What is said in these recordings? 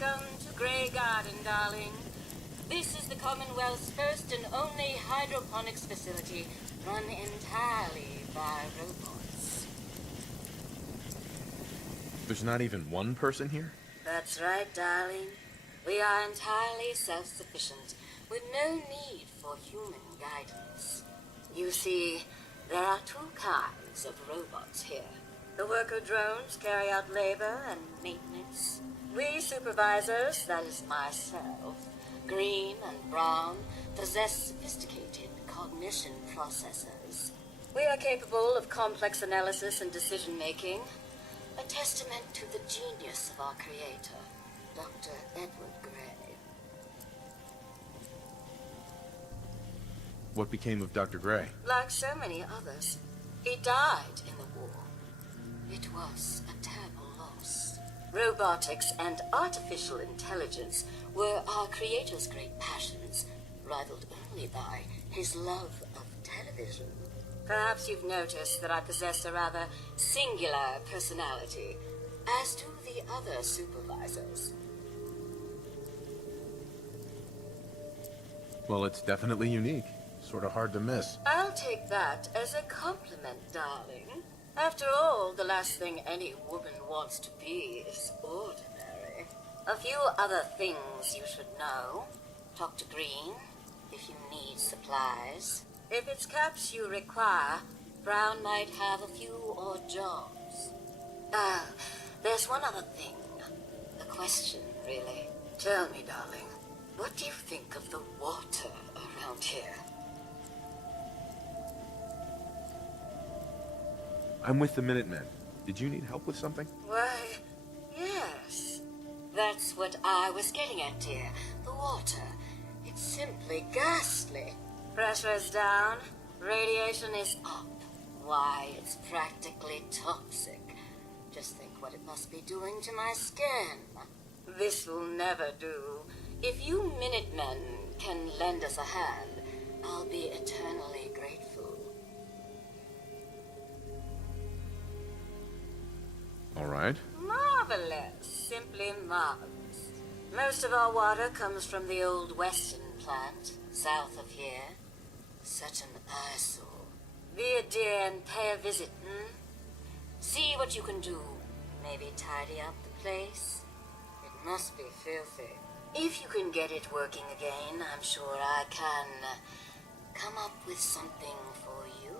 Welcome to Grey Garden, darling. This is the Commonwealth's first and only hydroponics facility run entirely by robots. There's not even one person here? That's right, darling. We are entirely self-sufficient, with no need for human guidance. You see, there are two kinds of robots here. The worker drones carry out labor and maintenance. We supervisors, that is myself, Green and Brown, possess sophisticated cognition processors. We are capable of complex analysis and decision-making, a testament to the genius of our creator, Dr. Edward Gray. What became of Dr. Gray? Like so many others, he died in the war. It was a terrible loss. Robotics and artificial intelligence were our creator's great passions, rivaled only by his love of television. Perhaps you've noticed that I possess a rather singular personality, as do the other supervisors. Well, it's definitely unique. Sort of hard to miss. I'll take that as a compliment, darling. After all, the last thing any woman wants to be is ordinary. A few other things you should know. Talk to Green if you need supplies. If it's caps you require, Brown might have a few odd jobs. There's one other thing. A question, really. Tell me, darling, what do you think of the water around here? I'm with the Minutemen. Did you need help with something? Why, yes. That's what I was getting at, dear. The water. It's simply ghastly. Pressure's down. Radiation is up. Why, it's practically toxic. Just think what it must be doing to my skin. This will never do. If you Minutemen can lend us a hand, I'll be eternally grateful. All right. Marvelous. Simply marvelous. Most of our water comes from the old Wasteland plant, south of here. Such an eyesore. Be a dear and pay a visit, See what you can do. Maybe tidy up the place. It must be filthy. If you can get it working again, I'm sure I can come up with something for you.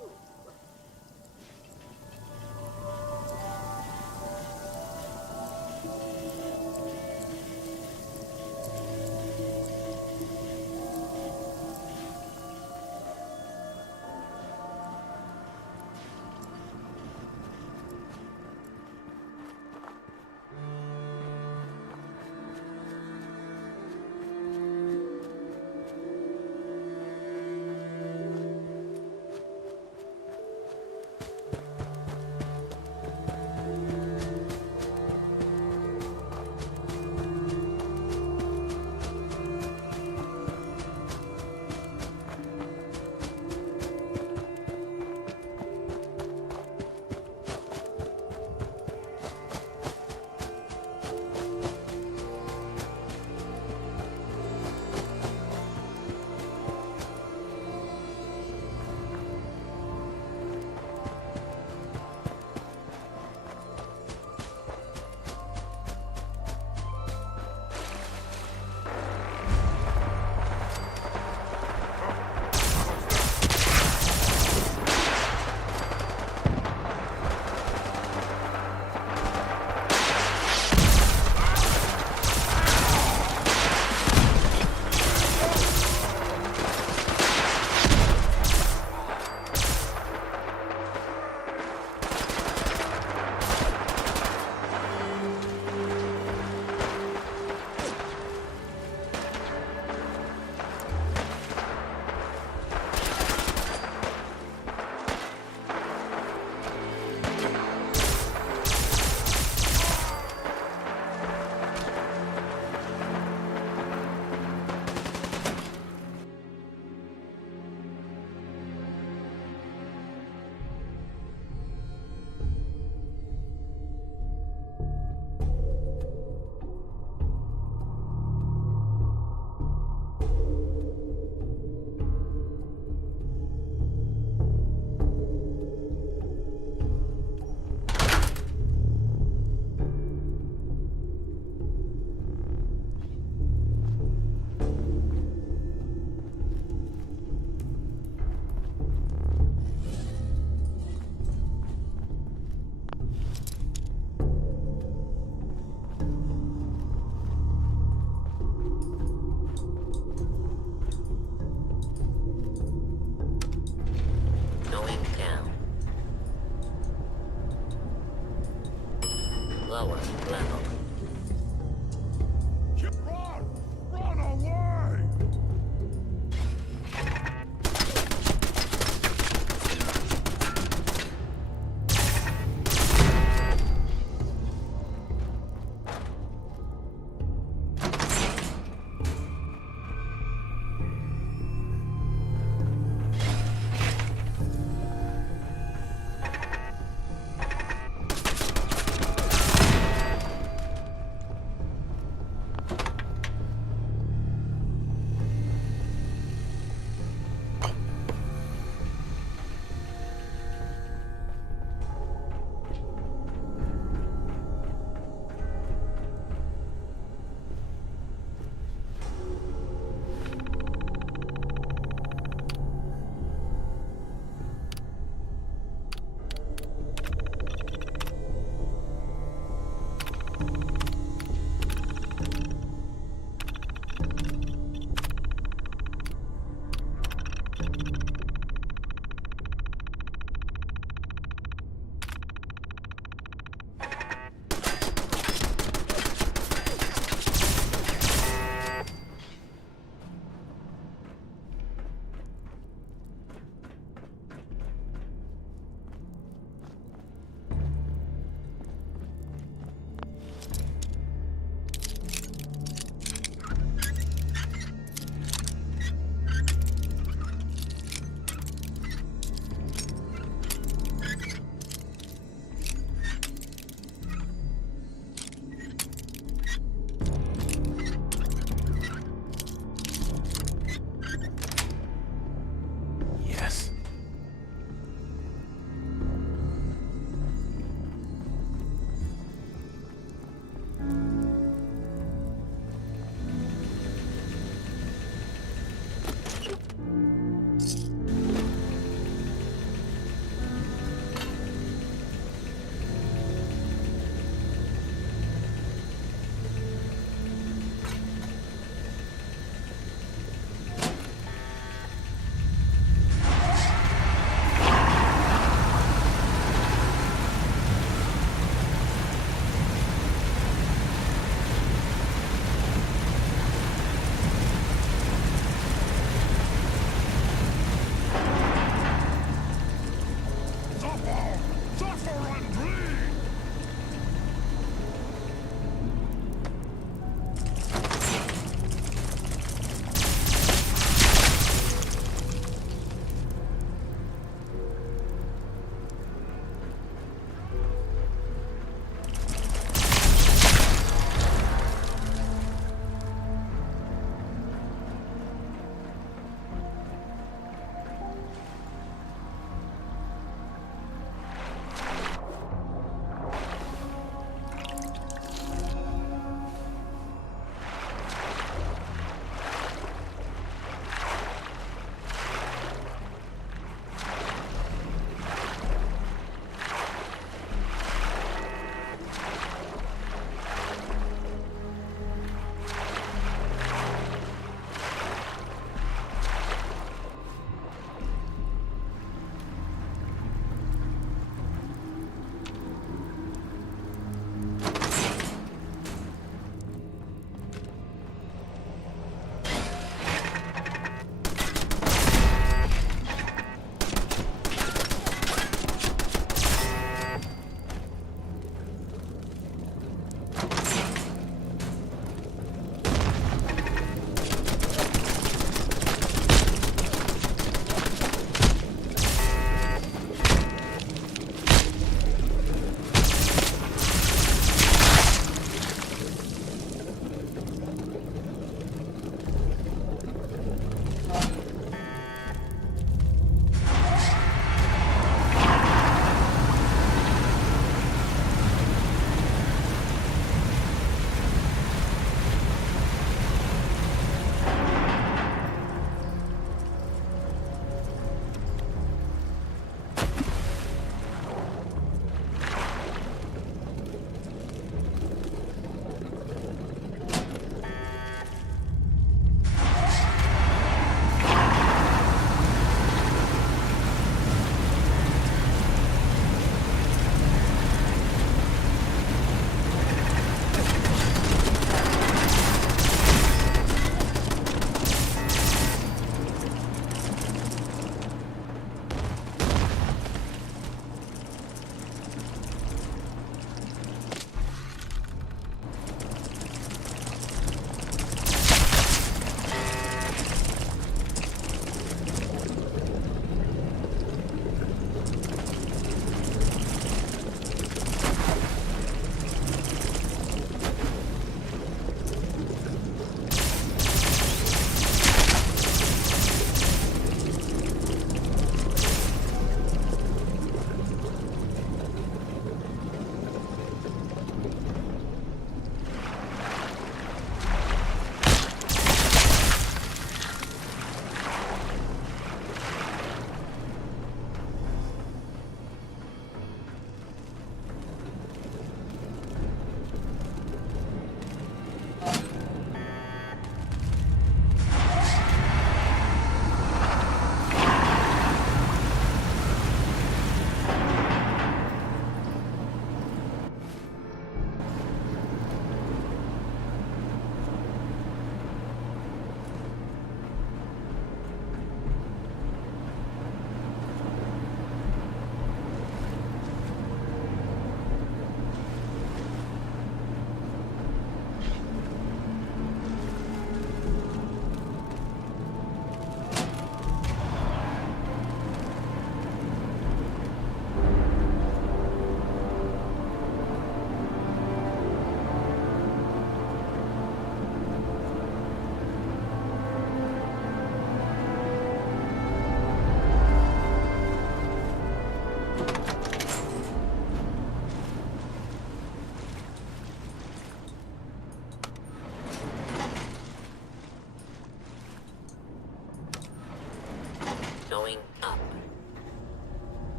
going up.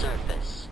Surface.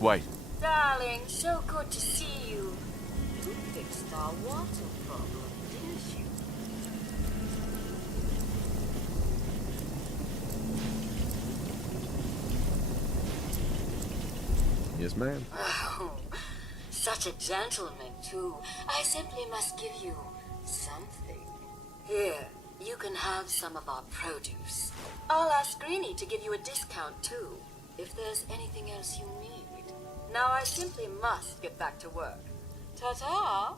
Wait. Darling, so good to see you. You fixed our water problem, didn't you? Yes, ma'am. Oh, such a gentleman, too. I simply must give you something. Here, you can have some of our produce. I'll ask Greenie to give you a discount, too, if there's anything else you need. Now I simply must get back to work. Ta-ta!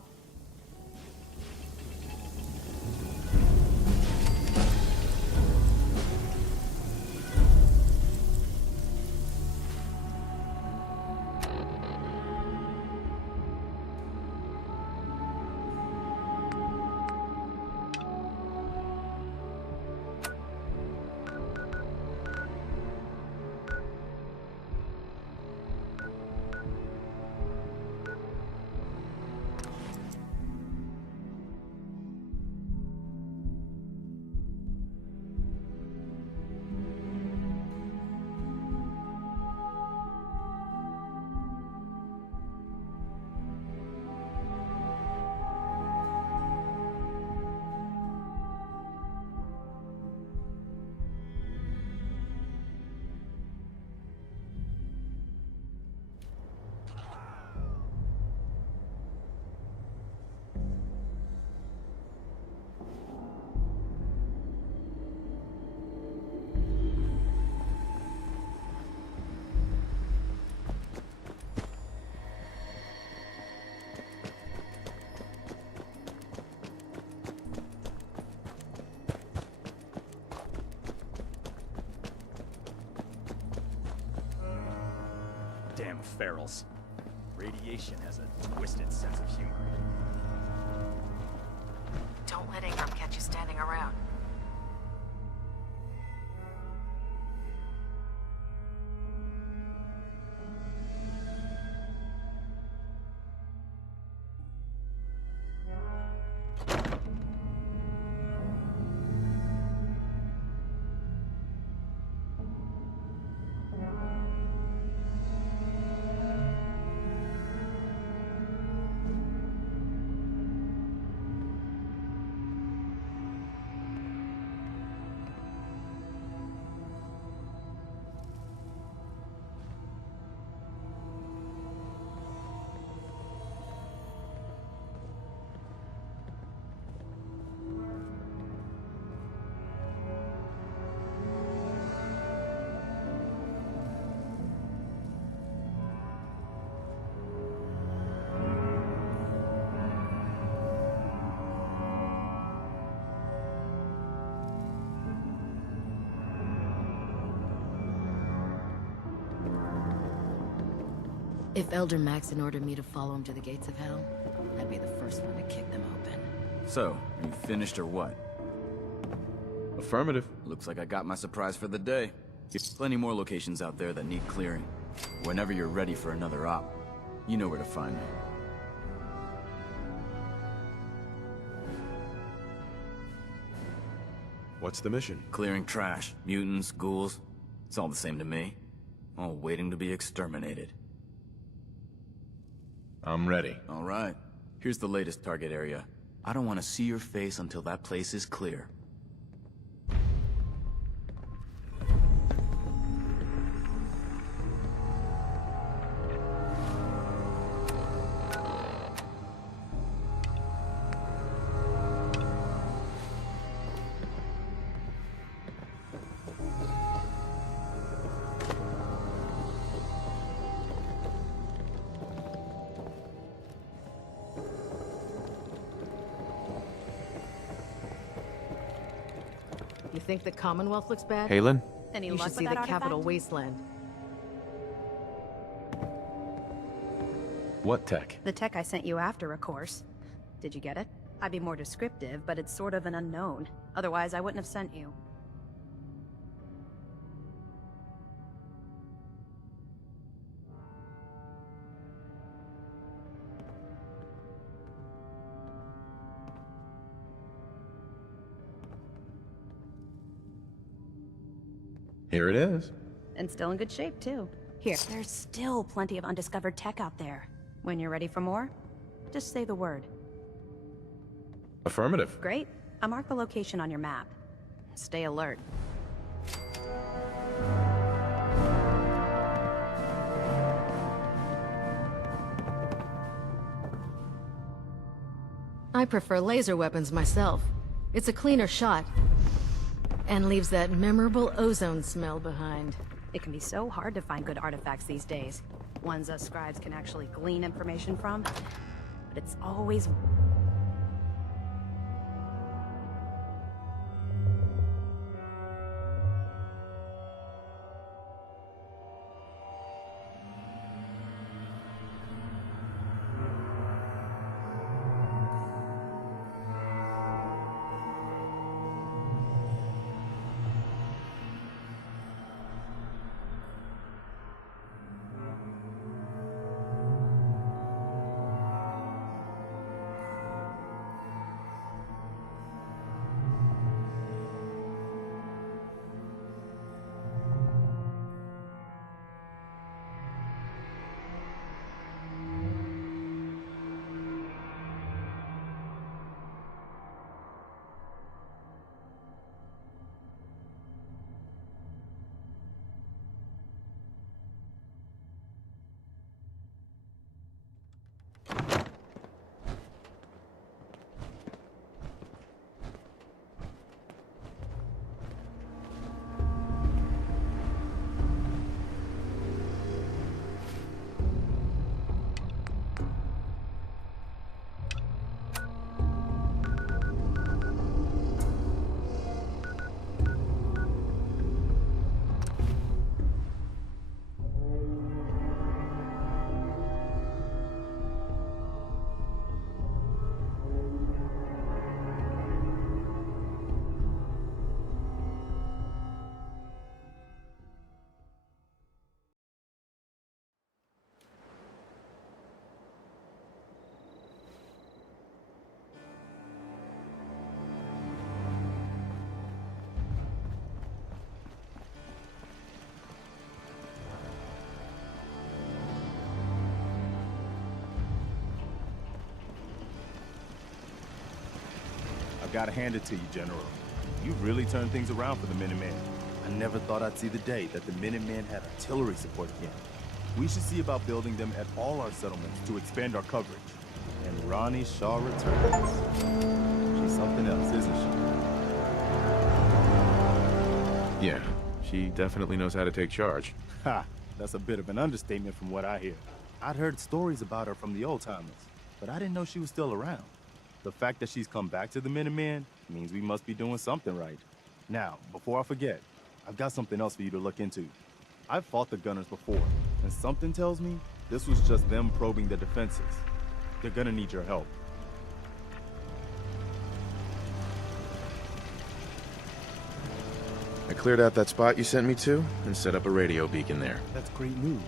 Damn ferals. Radiation has a twisted sense of humor. Don't let Ingram catch you standing around. If Elder Maxon ordered me to follow him to the gates of hell, I'd be the first one to kick them open. So, are you finished or what? Affirmative. Looks like I got my surprise for the day. There's plenty more locations out there that need clearing. Whenever you're ready for another op, you know where to find me. What's the mission? Clearing trash, mutants, ghouls. It's all the same to me. All waiting to be exterminated. I'm ready. All right. Here's the latest target area. I don't want to see your face until that place is clear. You think the Commonwealth looks bad? Halen? Any You luck should see with the that capital artifact? Wasteland. What tech? The tech I sent you after, of course. Did you get it? I'd be more descriptive, but it's sort of an unknown. Otherwise, I wouldn't have sent you. Here it is. And still in good shape, too. Here, there's still plenty of undiscovered tech out there. When you're ready for more, just say the word. Affirmative. Great. I marked the location on your map. Stay alert. I prefer laser weapons myself. It's a cleaner shot. And leaves that memorable ozone smell behind. It can be so hard to find good artifacts these days. Ones us scribes can actually glean information from. But it's always... I've got to hand it to you, General. You've really turned things around for the Minutemen. I never thought I'd see the day that the Minutemen had artillery support again. We should see about building them at all our settlements to expand our coverage. And Ronnie Shaw returns. She's something else, isn't she? Yeah, she definitely knows how to take charge. Ha! That's a bit of an understatement from what I hear. I'd heard stories about her from the old-timers, but I didn't know she was still around. The fact that she's come back to the Minutemen means we must be doing something right. Now, before I forget, I've got something else for you to look into. I've fought the Gunners before, and something tells me This was just them probing the defenses. They're gonna need your help. I cleared out that spot you sent me to and set up a radio beacon there. That's great news.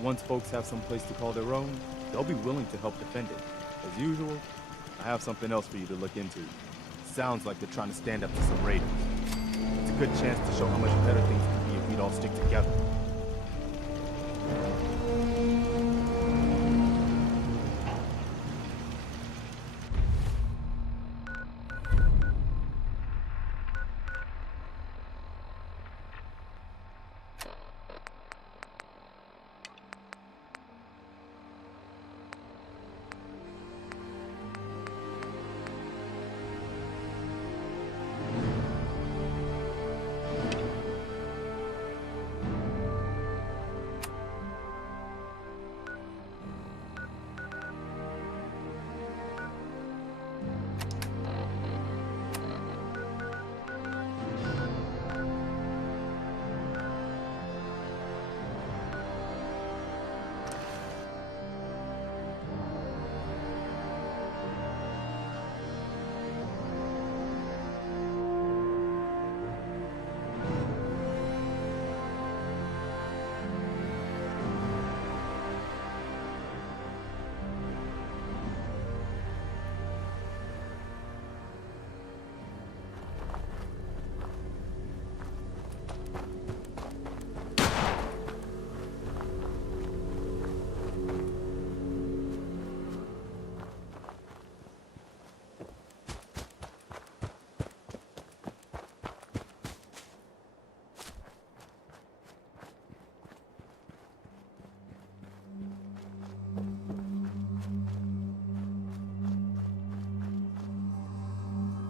Once folks have some place to call their own, they'll be willing to help defend it. As usual, I have something else for you to look into. Sounds like they're trying to stand up to some raiders. It's a good chance to show how much better things can be if we'd all stick together.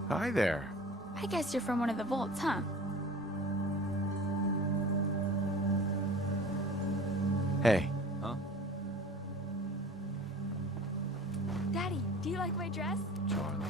Hi there. I guess you're from one of the vaults, huh? Hey. Huh? Daddy, do you like my dress? Charlie.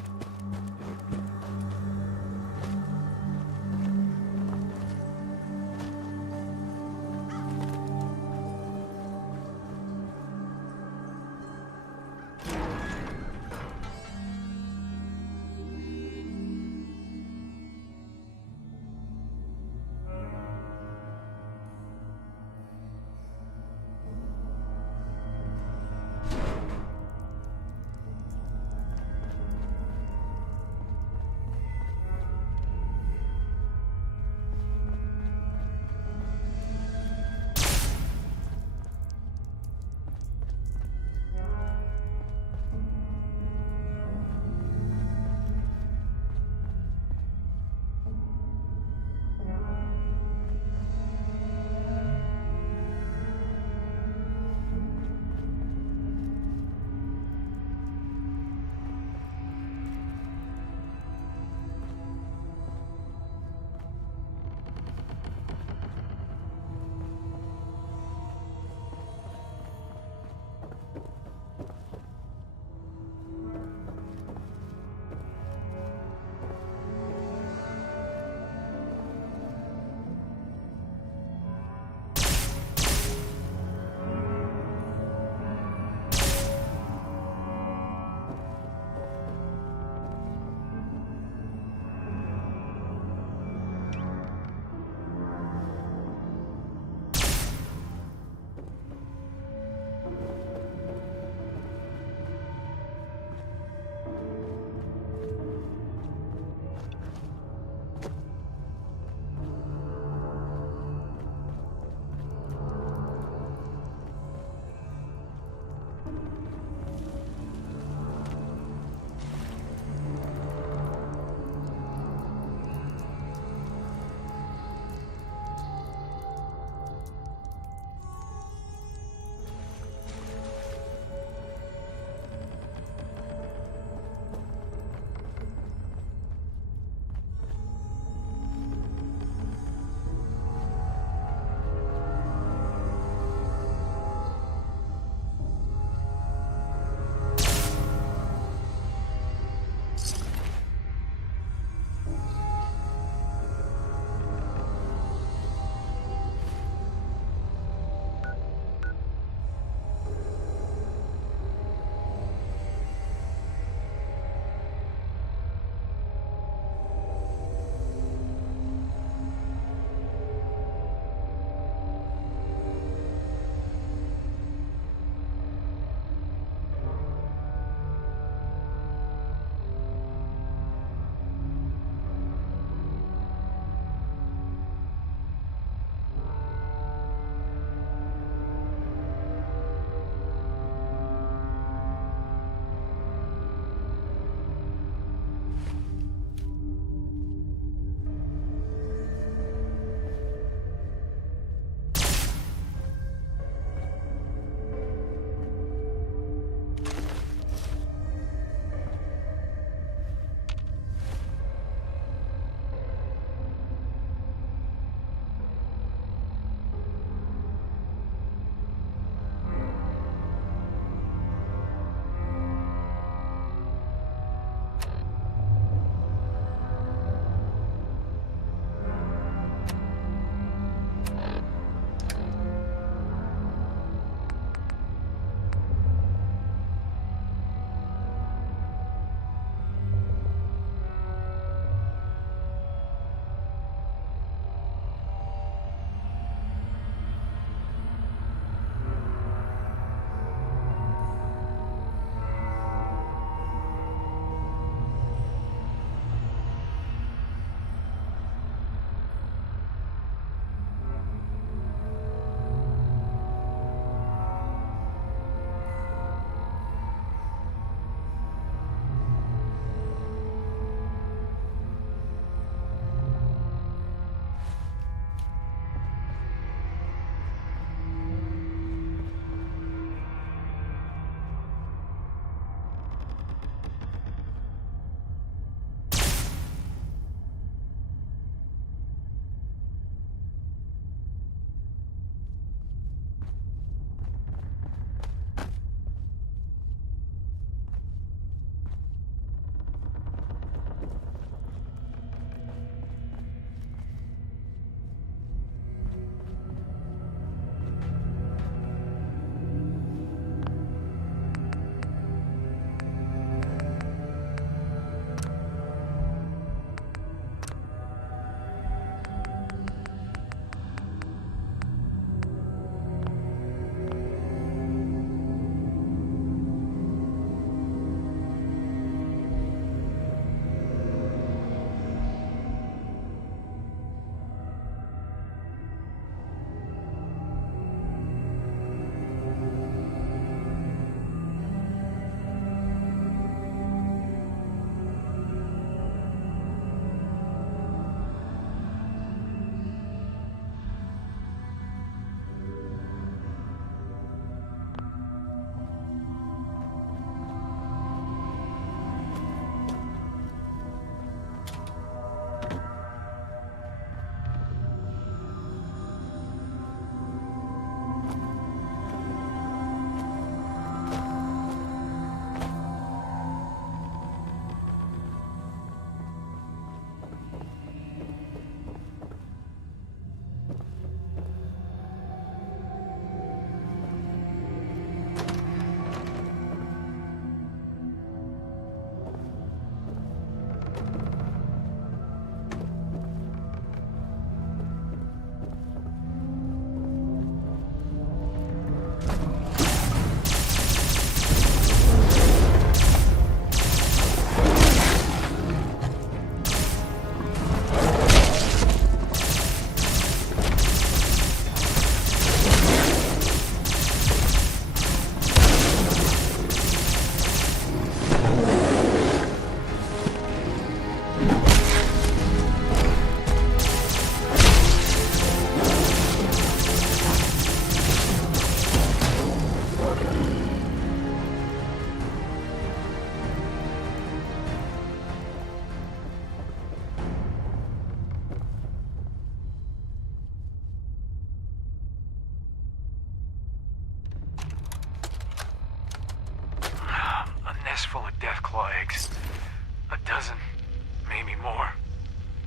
me more.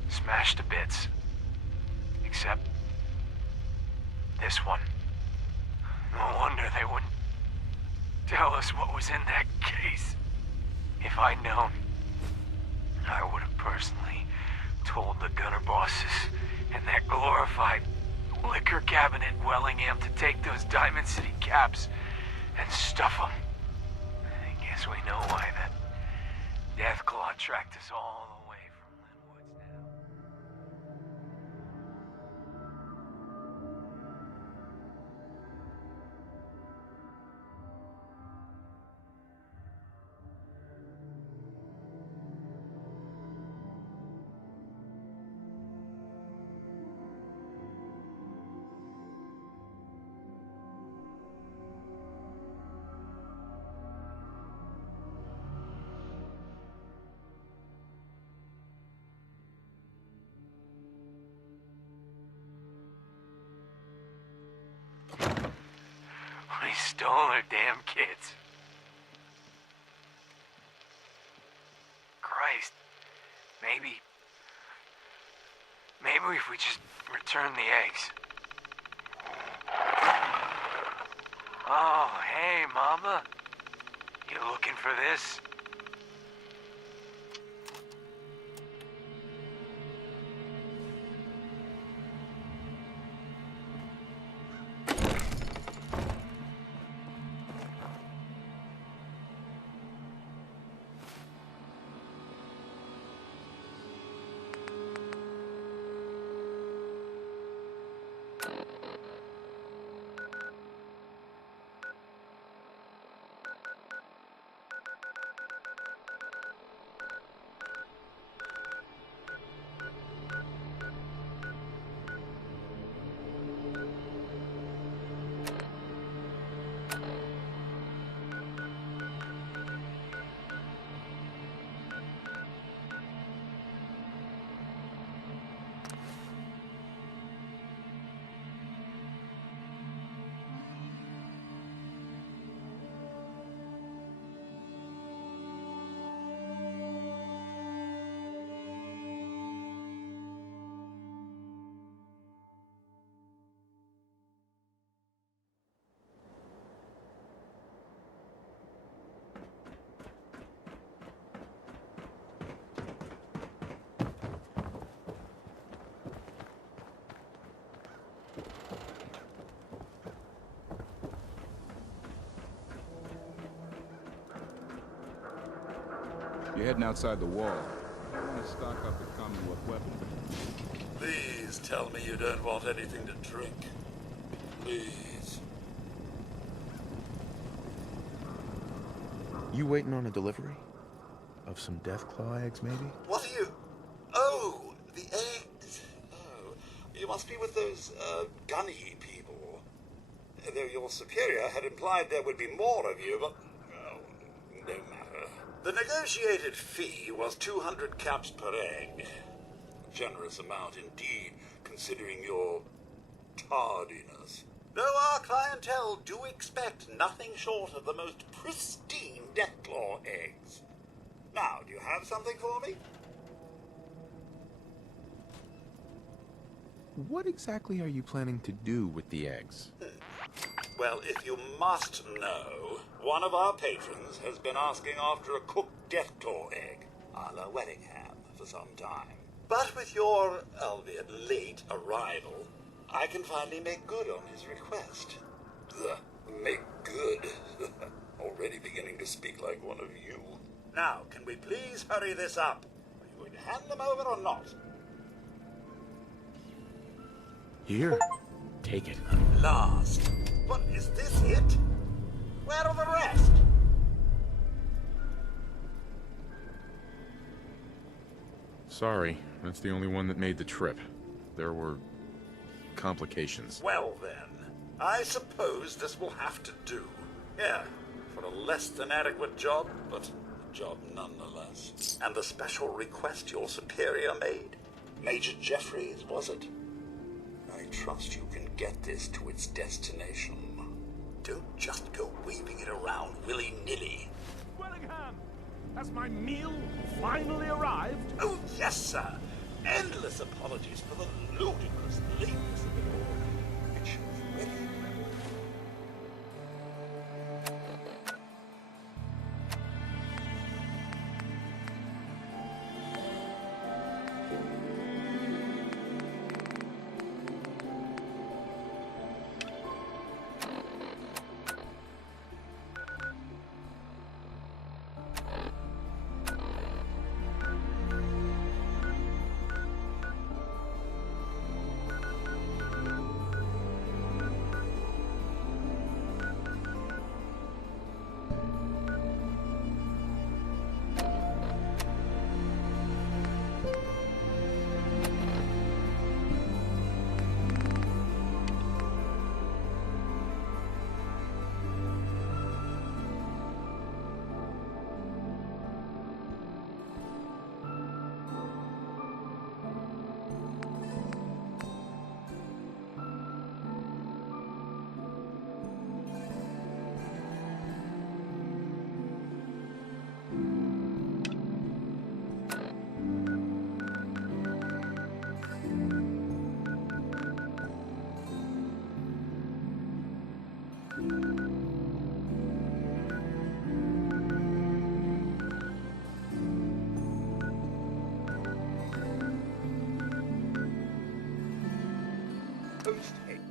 Smashed to bits. Except this one. No wonder they wouldn't tell us what was in that case. If I'd known, I would have personally told the gunner bosses and that glorified liquor cabinet in Wellingham to take those Diamond City caps and stuff them. I guess we know why that Deathclaw tracked us all the way from Linwoods now. We stole her damn kids. Christ. Maybe if we just return the eggs. Oh, hey, Mama. You looking for this? You're heading outside the wall. I want to stock up with Commonwealth weapons. Please tell me you don't want anything to drink. Please. You waiting on a delivery? Of some Deathclaw eggs, maybe? What are you... Oh, the eggs. Oh, you must be with those, gunny people. Though your superior had implied there would be more of you, but... Oh, no matter. The negotiated fee was 200 caps per egg. A generous amount indeed, considering your tardiness. Though our clientele do expect nothing short of the most pristine Deathclaw eggs. Now, do you have something for me? What exactly are you planning to do with the eggs? Well, if you must know, one of our patrons has been asking after a cooked Deathclaw egg, a la Wellingham, for some time. But with your, albeit late, arrival, I can finally make good on his request. Make good? Already beginning to speak like one of you. Now, can we please hurry this up? Are you going to hand them over or not? Here, take it. At last. But is this it? Where are the rest? Sorry, that's the only one that made the trip. There were complications. Well then, I suppose this will have to do. Yeah, for a less than adequate job, but a job nonetheless. And the special request your superior made? Major Jeffries, was it? I trust you can get this to its destination. Don't just go waving it around willy-nilly. Wellingham! Has my meal finally arrived? Oh, Yes, sir. Endless apologies for the ludicrous lateness of it all. It should be ready. Post haste.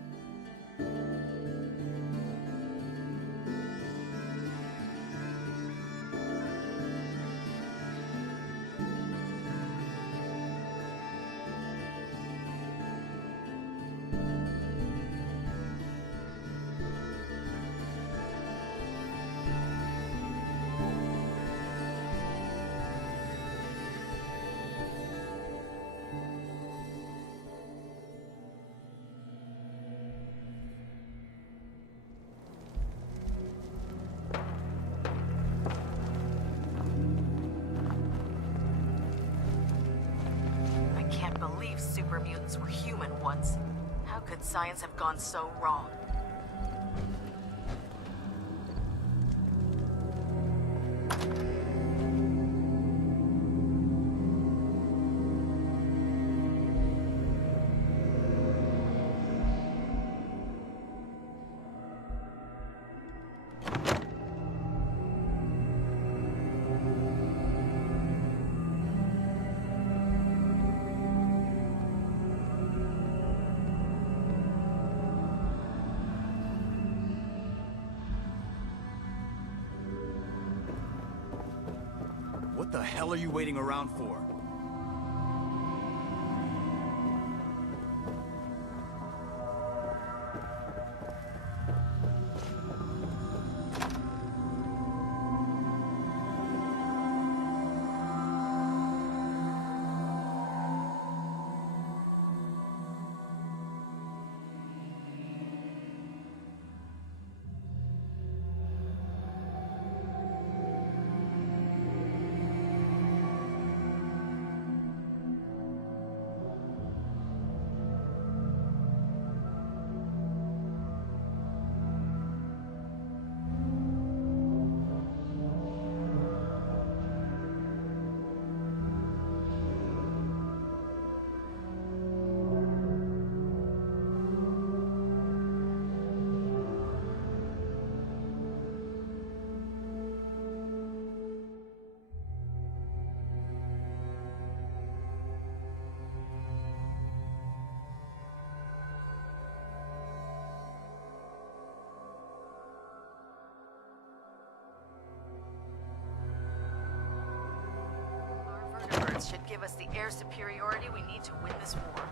I can't believe super mutants were human once. How could science have gone so wrong? What the hell are you waiting around for? Our vertebrates should give us the air superiority we need to win this war.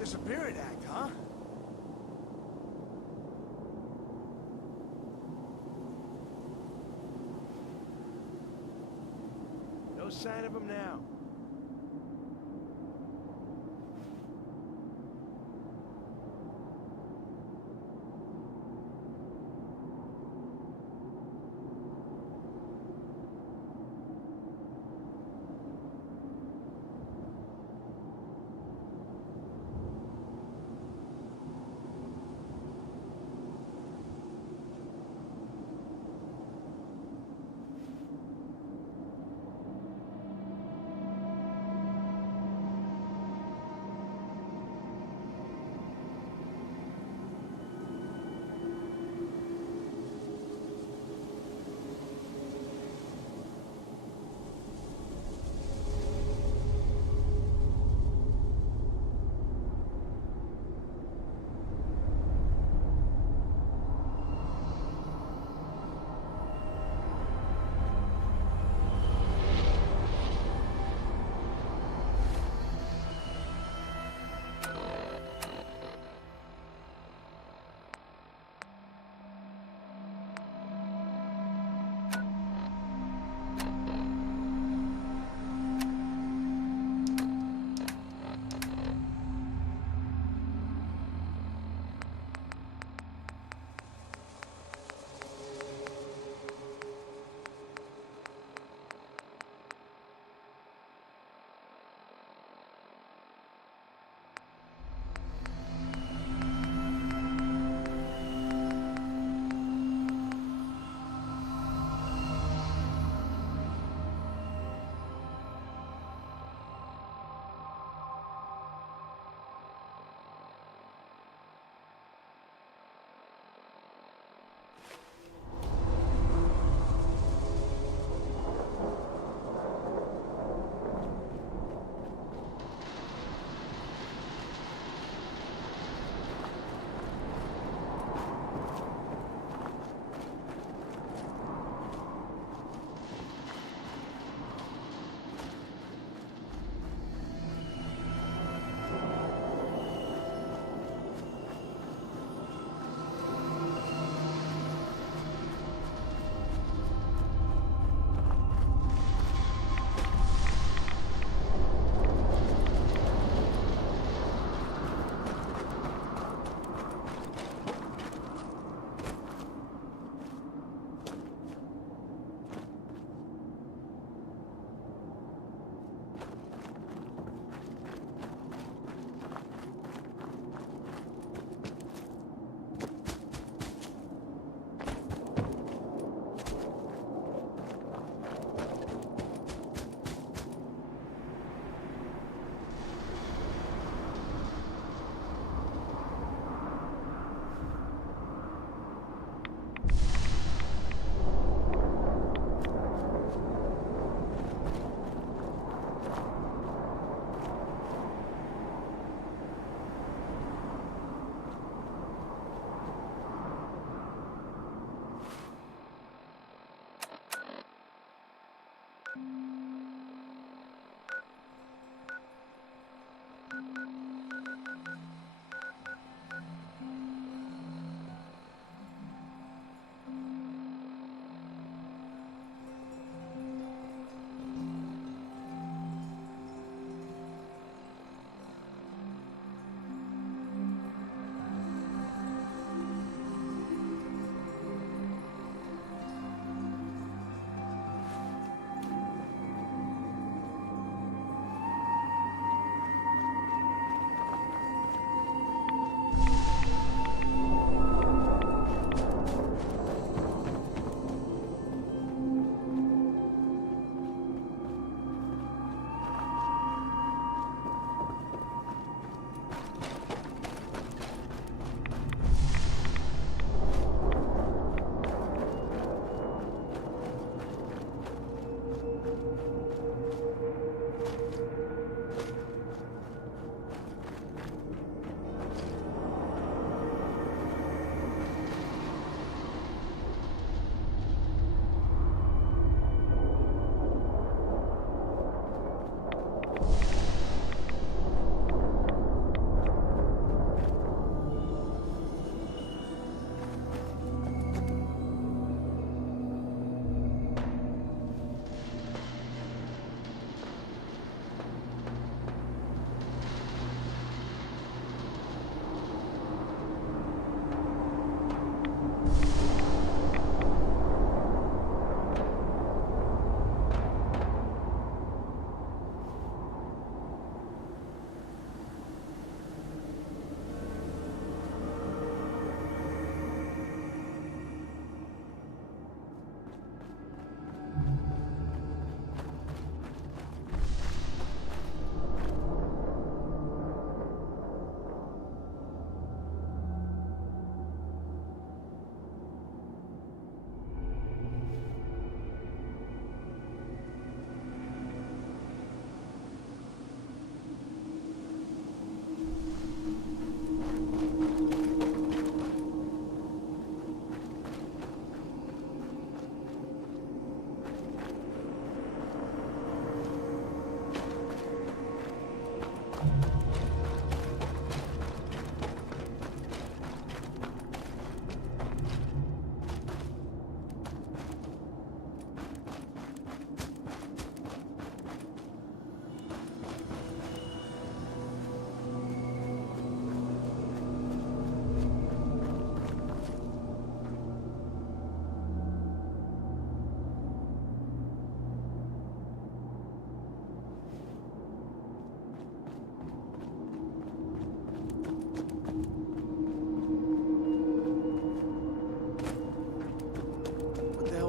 Disappearing act, huh? No sign of him now.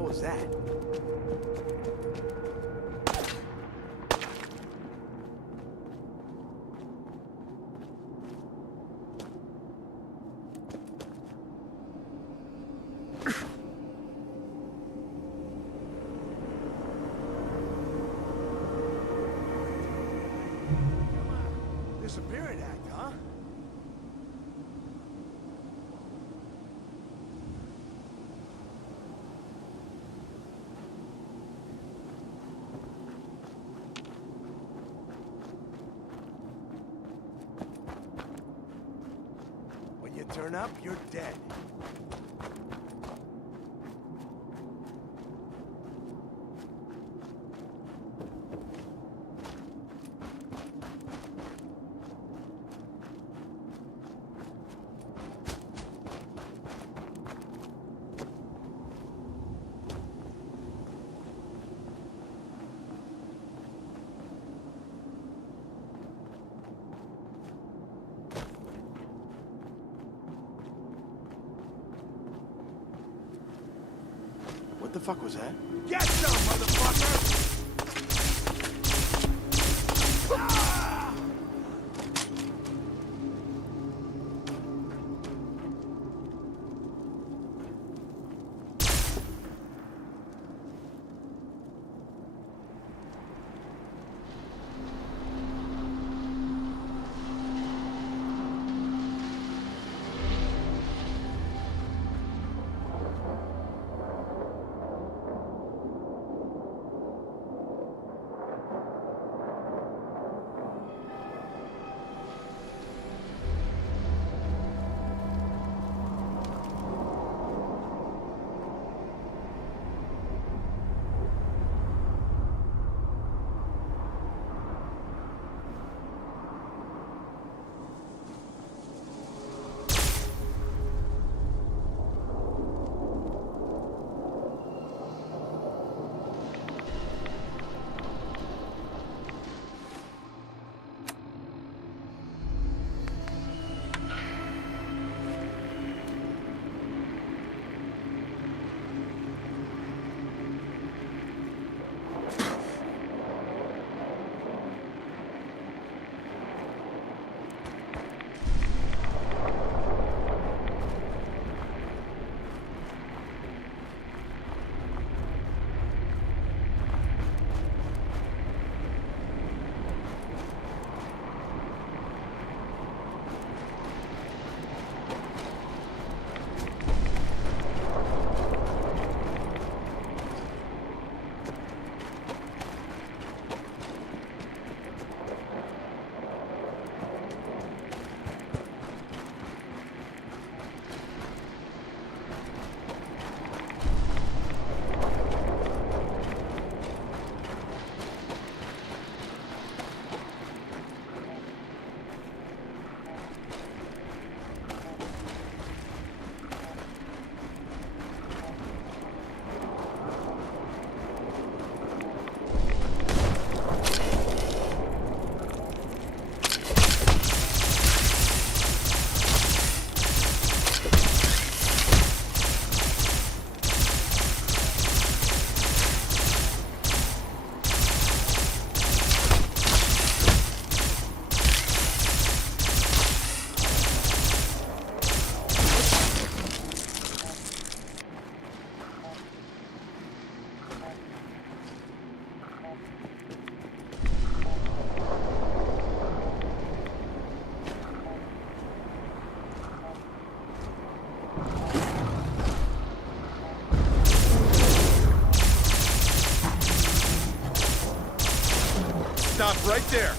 hell was that? Disappearing act, huh? When you turn up, you're dead. What the fuck was that? Get some, motherfucker! Ah! Stop right there.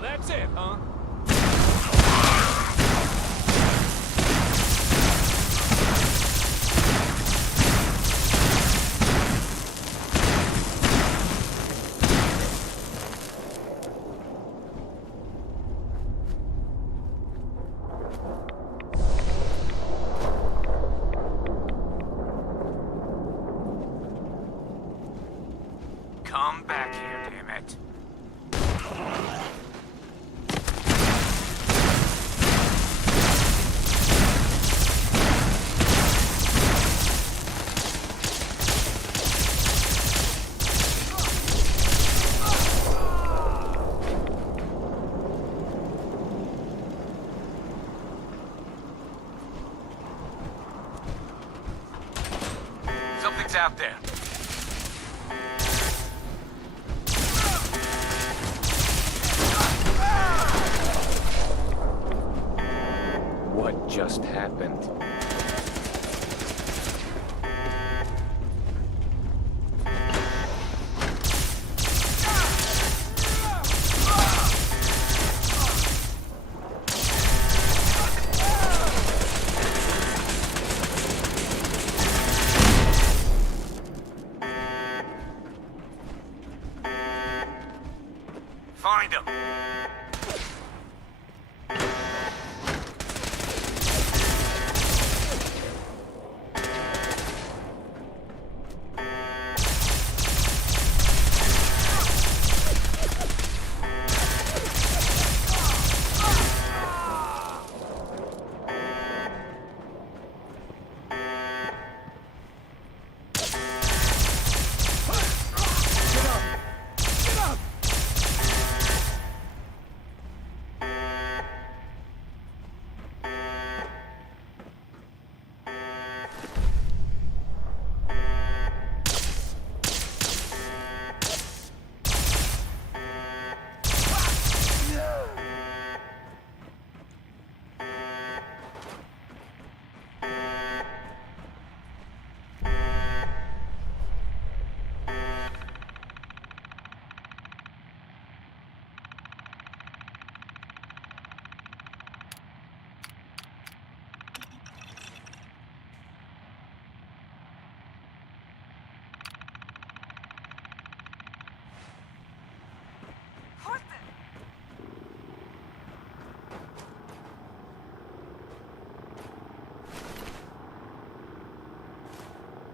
That's it, huh? Come back here, damn it. Something's out there. What just happened? Find him.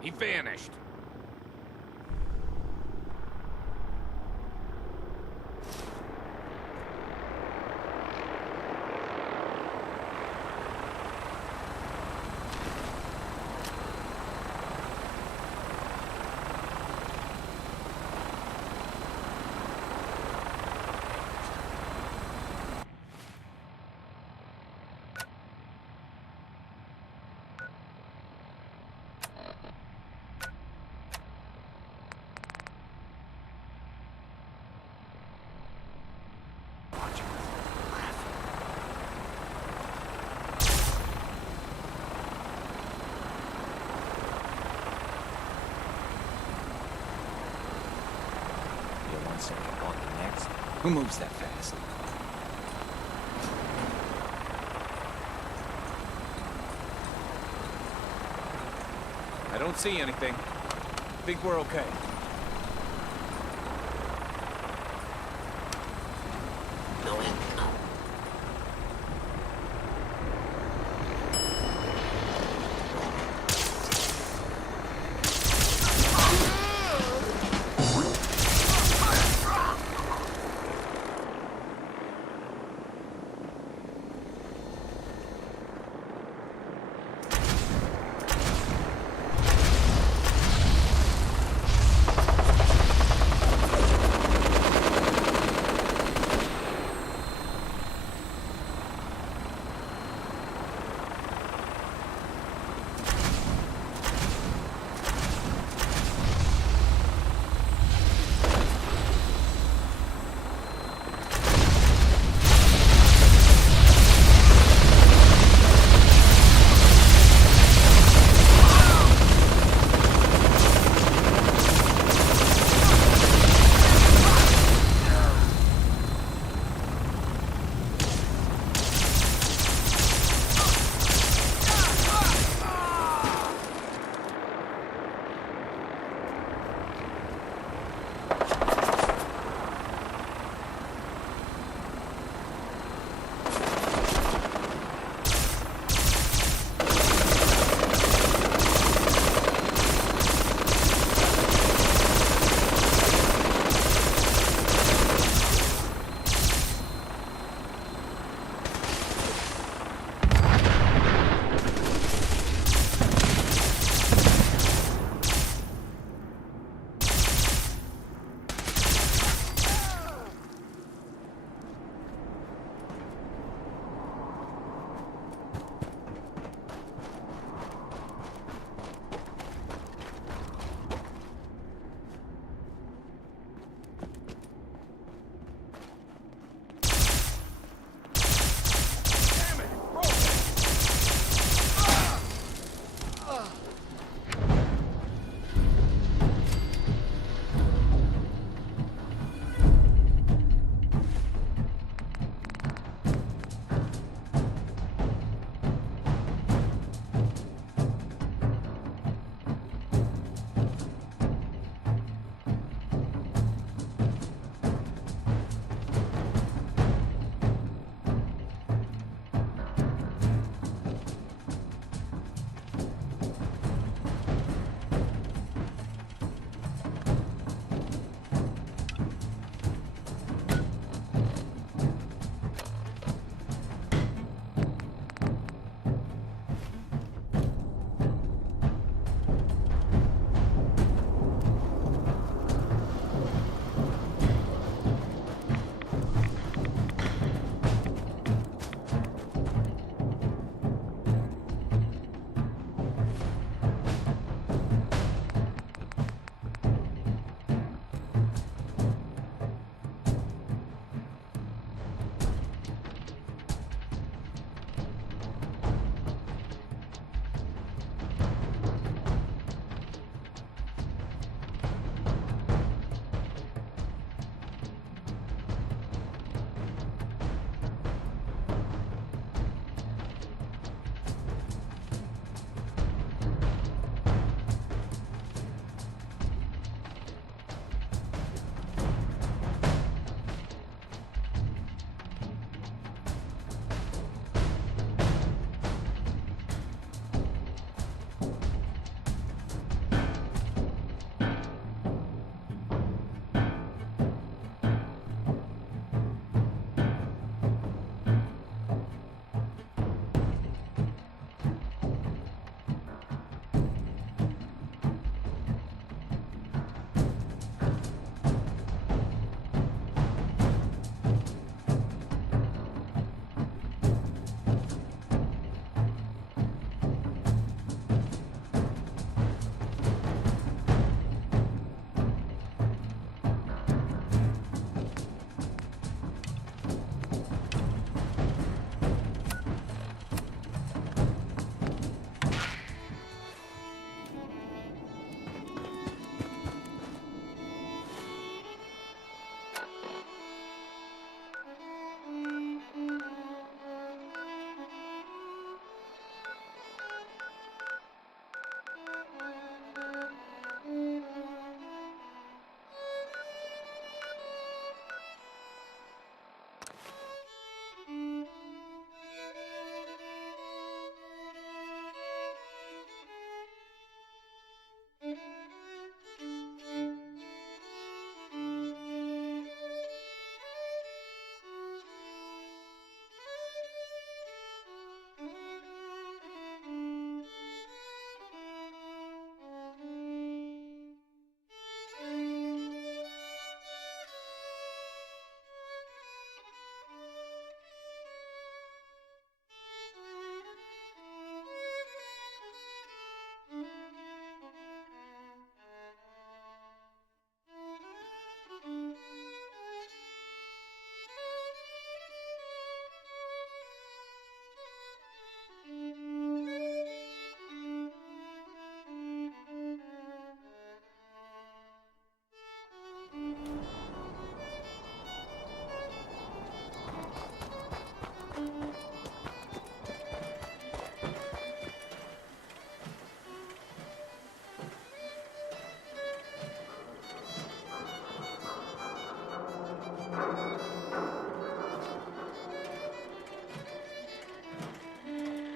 He vanished. second, on the next. Who moves that fast? I don't see anything. Think we're okay.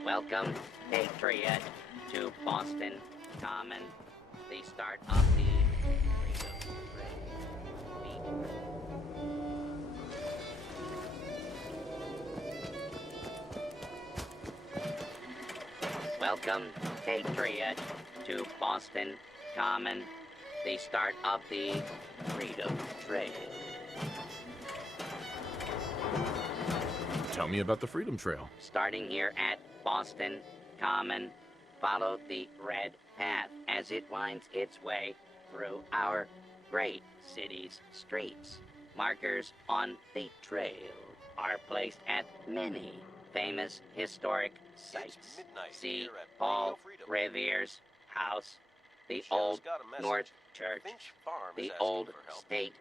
Welcome, Patriot, to Boston Common, the start of the freedom train. Welcome, Patriot, to Boston Common, the start of the Freedom Trail. Tell me about the Freedom Trail. Starting here at Boston Common, follow the red path as it winds its way through our great city's streets. Markers on the trail are placed at many famous historic sites. See Paul Revere's house, the Old North Church, the Old State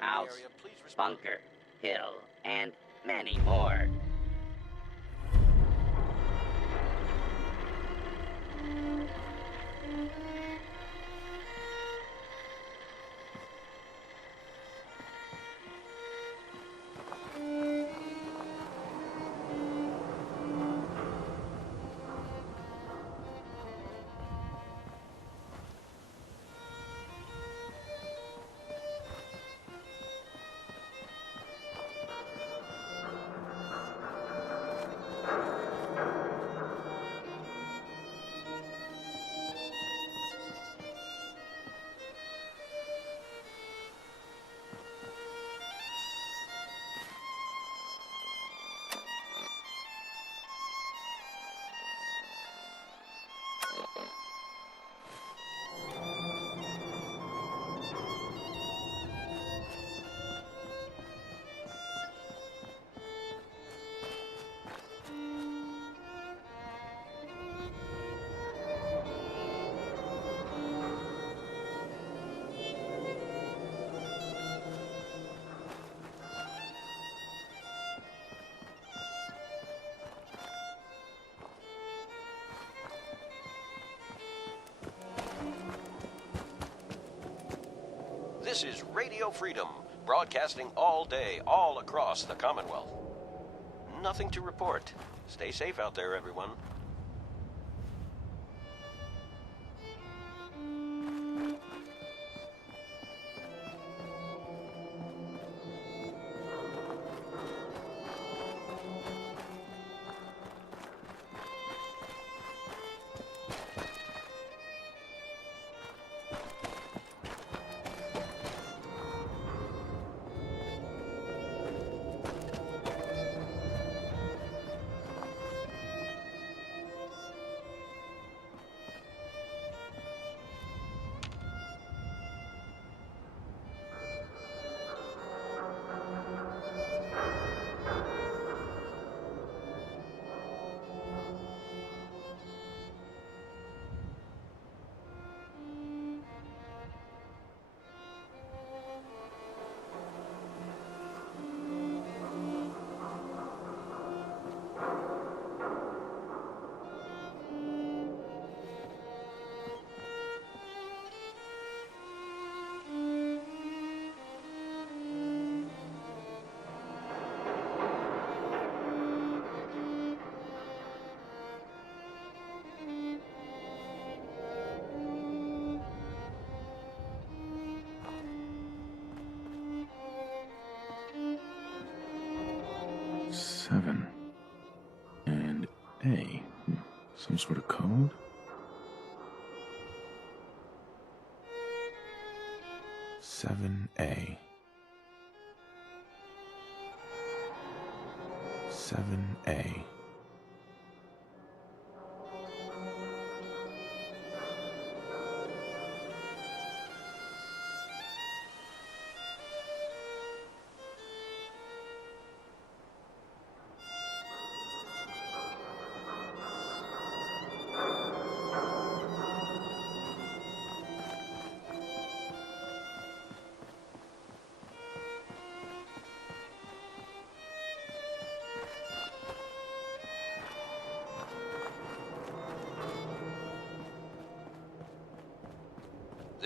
House, Bunker Hill, and many more. This is Radio Freedom, broadcasting all day, all across the Commonwealth. Nothing to report. Stay safe out there, everyone. Seven. And A. Some sort of code? Seven A. 7A.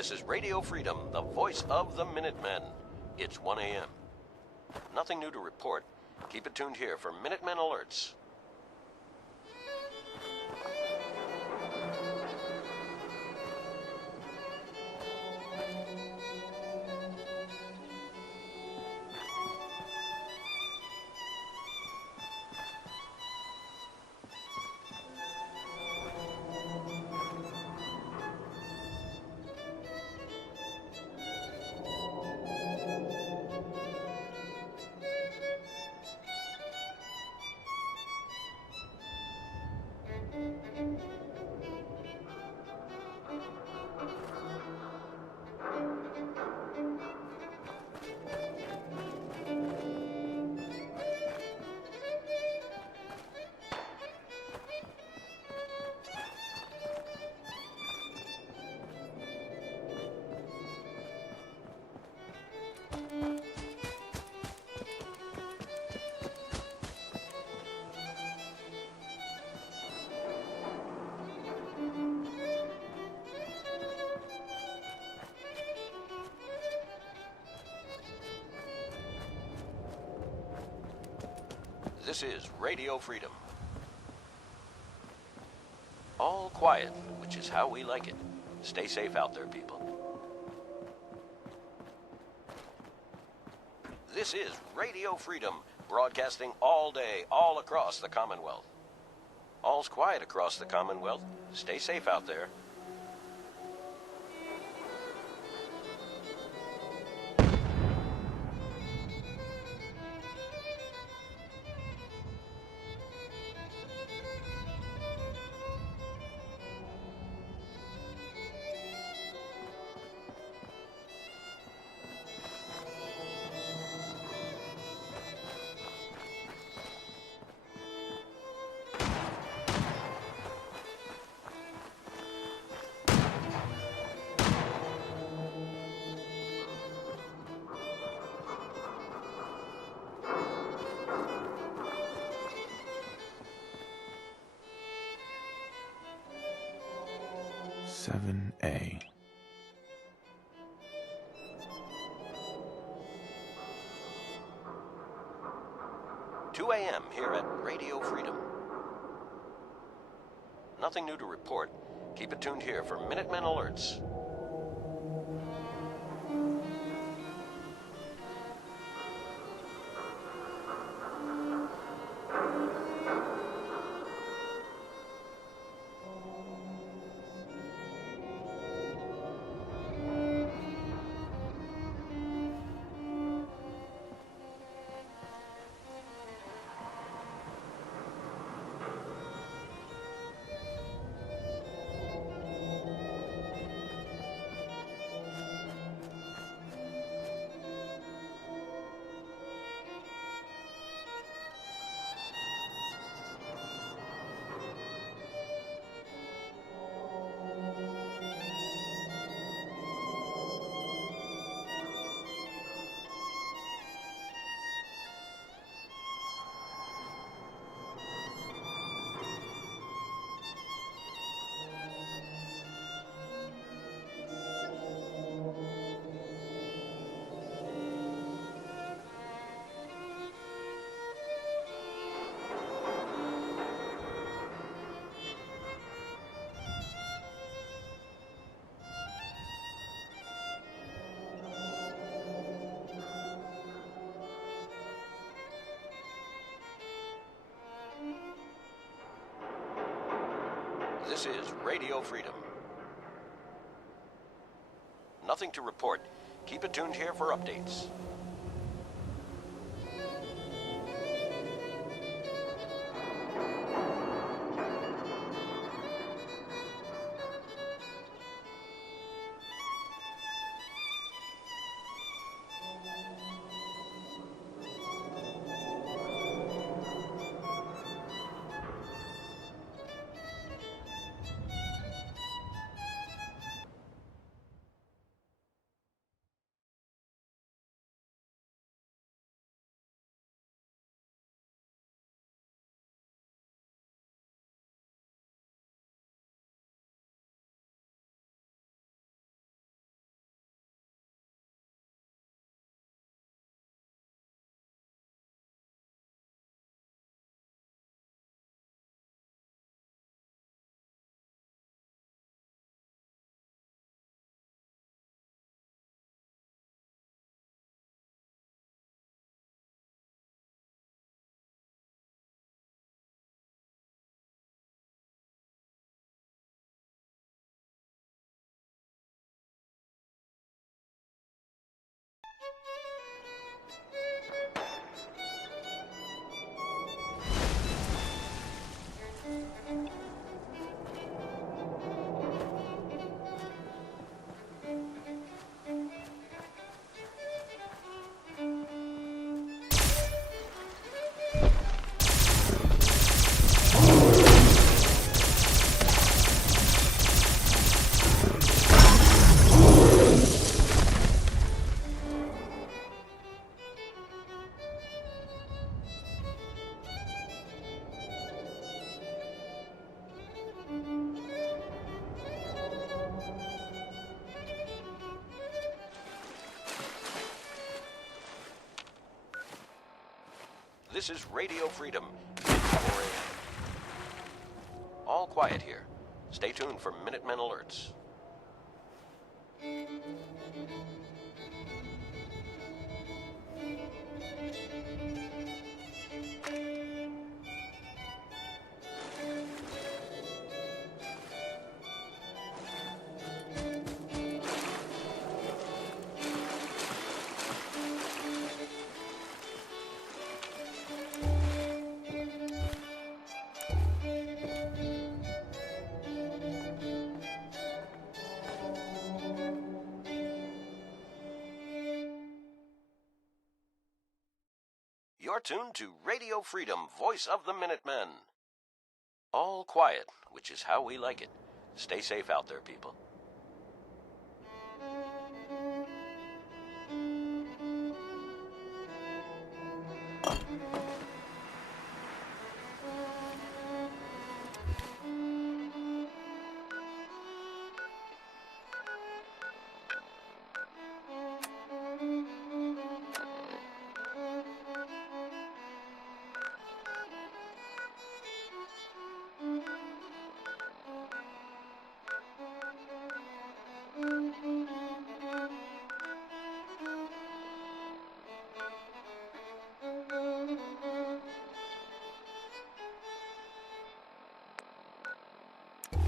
This is Radio Freedom, the voice of the Minutemen. It's 1 a.m. Nothing new to report. Keep it tuned here for Minutemen alerts. This is Radio Freedom. All quiet, which is how we like it. Stay safe out there, people. This is Radio Freedom, broadcasting all day, all across the Commonwealth. All's quiet across the Commonwealth. Stay safe out there. Seven A. Two a.m. here at Radio Freedom. Nothing new to report. Keep it tuned here for Minutemen alerts. This is Radio Freedom. Nothing to report. Keep it tuned here for updates. This is Radio Freedom. It's 4 a.m. All quiet here. Stay tuned for Minutemen alerts. You're tuned to Radio Freedom, voice of the Minutemen. All quiet, which is how we like it. Stay safe out there, people.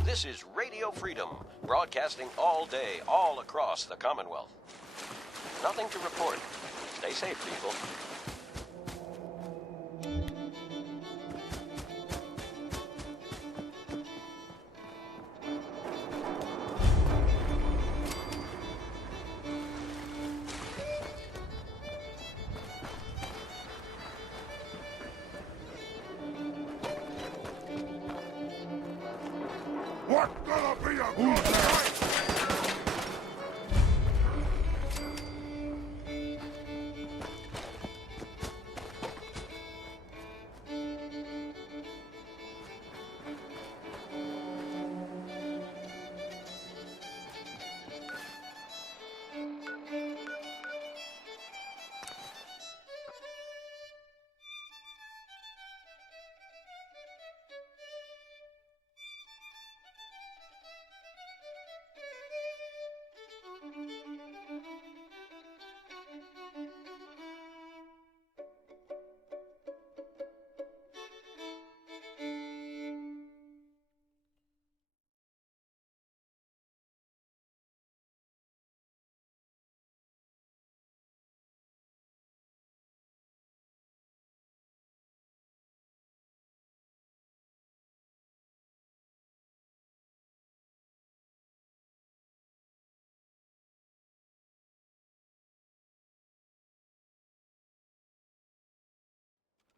This is Radio Freedom, broadcasting all day, all across the Commonwealth. Nothing to report. Stay safe, people. What gonna be a good night?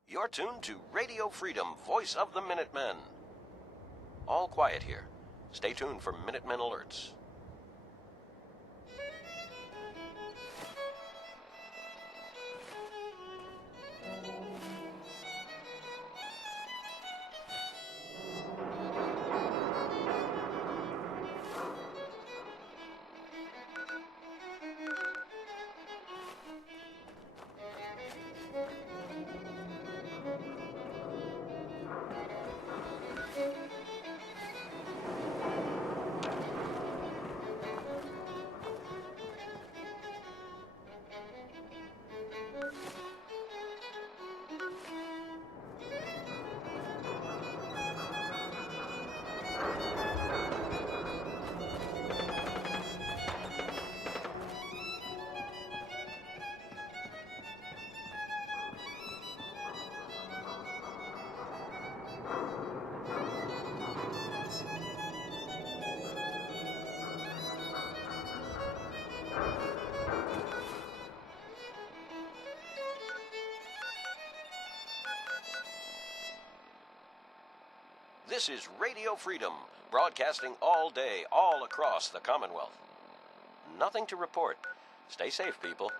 You're tuned to Radio Freedom, voice of the Minutemen. All quiet here. Stay tuned for Minutemen alerts. This is Radio Freedom, broadcasting all day, all across the Commonwealth. Nothing to report. Stay safe, people.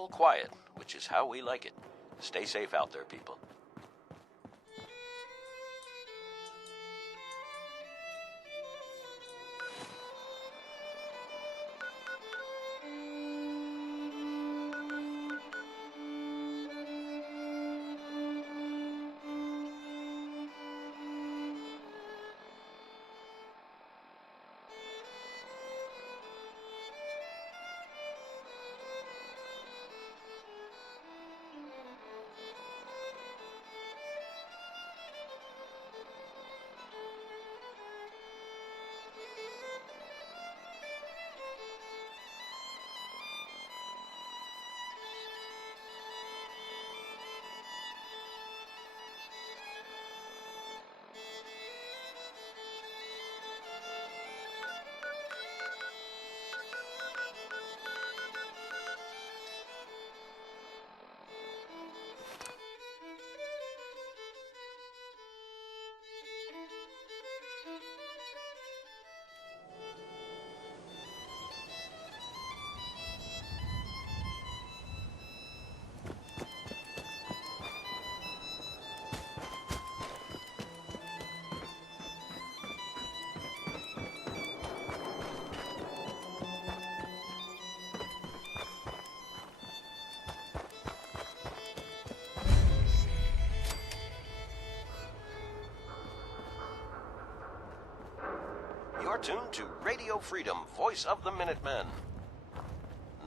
All quiet, which is how we like it. Stay safe out there, people. You're tuned to Radio Freedom, voice of the Minutemen.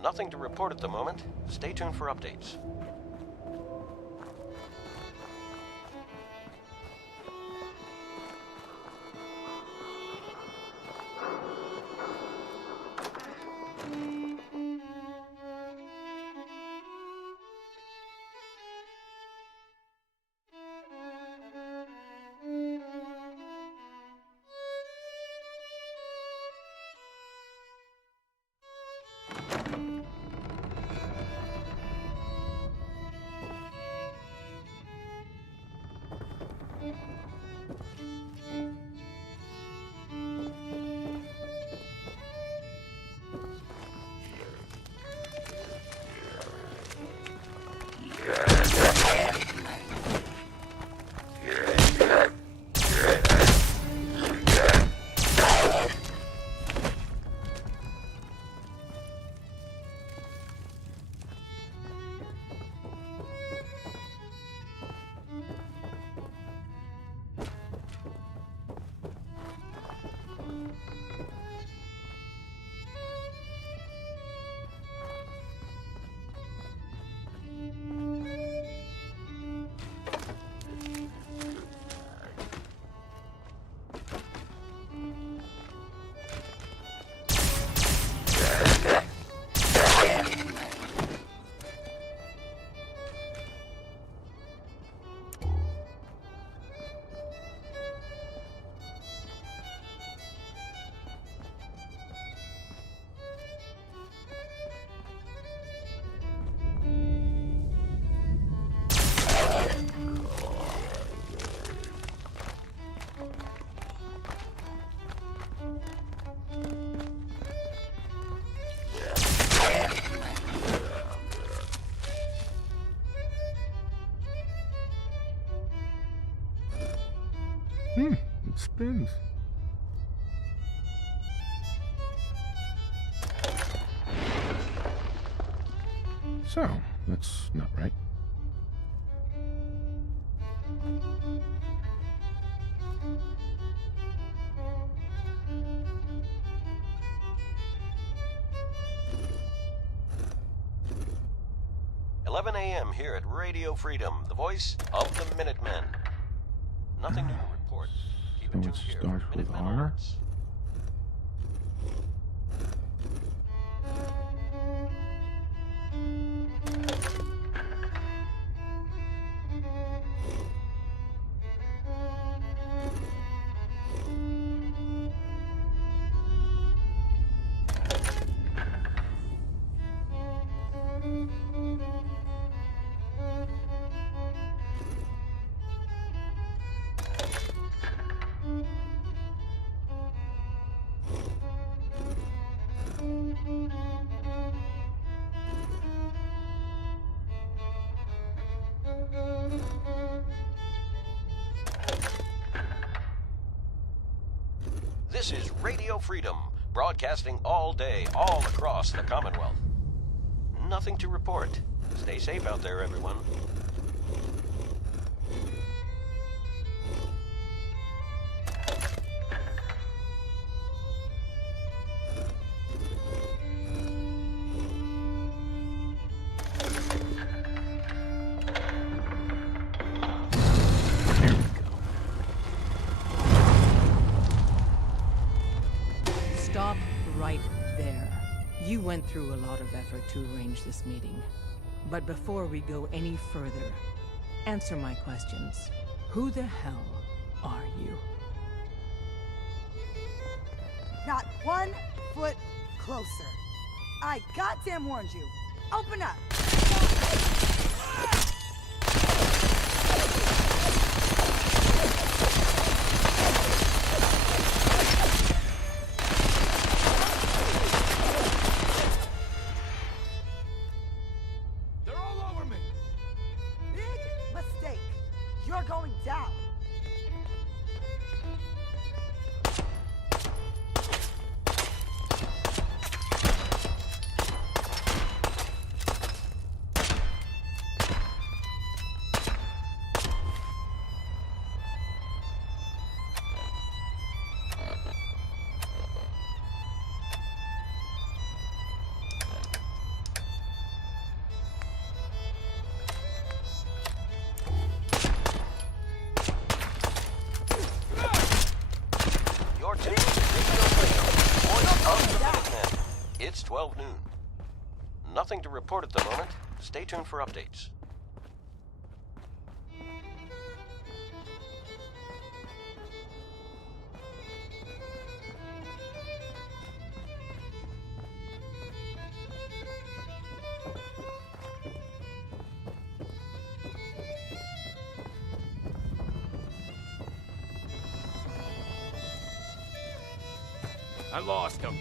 Nothing to report at the moment. Stay tuned for updates. It spins. So, that's not right. a.m. here at Radio Freedom, the voice of the Minutemen. Nothing new to report. Keep So it it tuned here starts for with Minutemen R? alerts. This is Radio Freedom, broadcasting all day, all across the Commonwealth. Nothing to report. Stay safe out there, everyone. Stop right there. You went through a lot of effort to arrange this meeting. But before we go any further, answer my questions. Who the hell are you? Not 1 foot closer. I goddamn warned you. Open up. They're all over me! Big mistake. You're going down. You're tuned to Radio Freedom, voice of the Minutemen. It's 12 noon. Nothing to report at the moment. Stay tuned for updates. I lost him.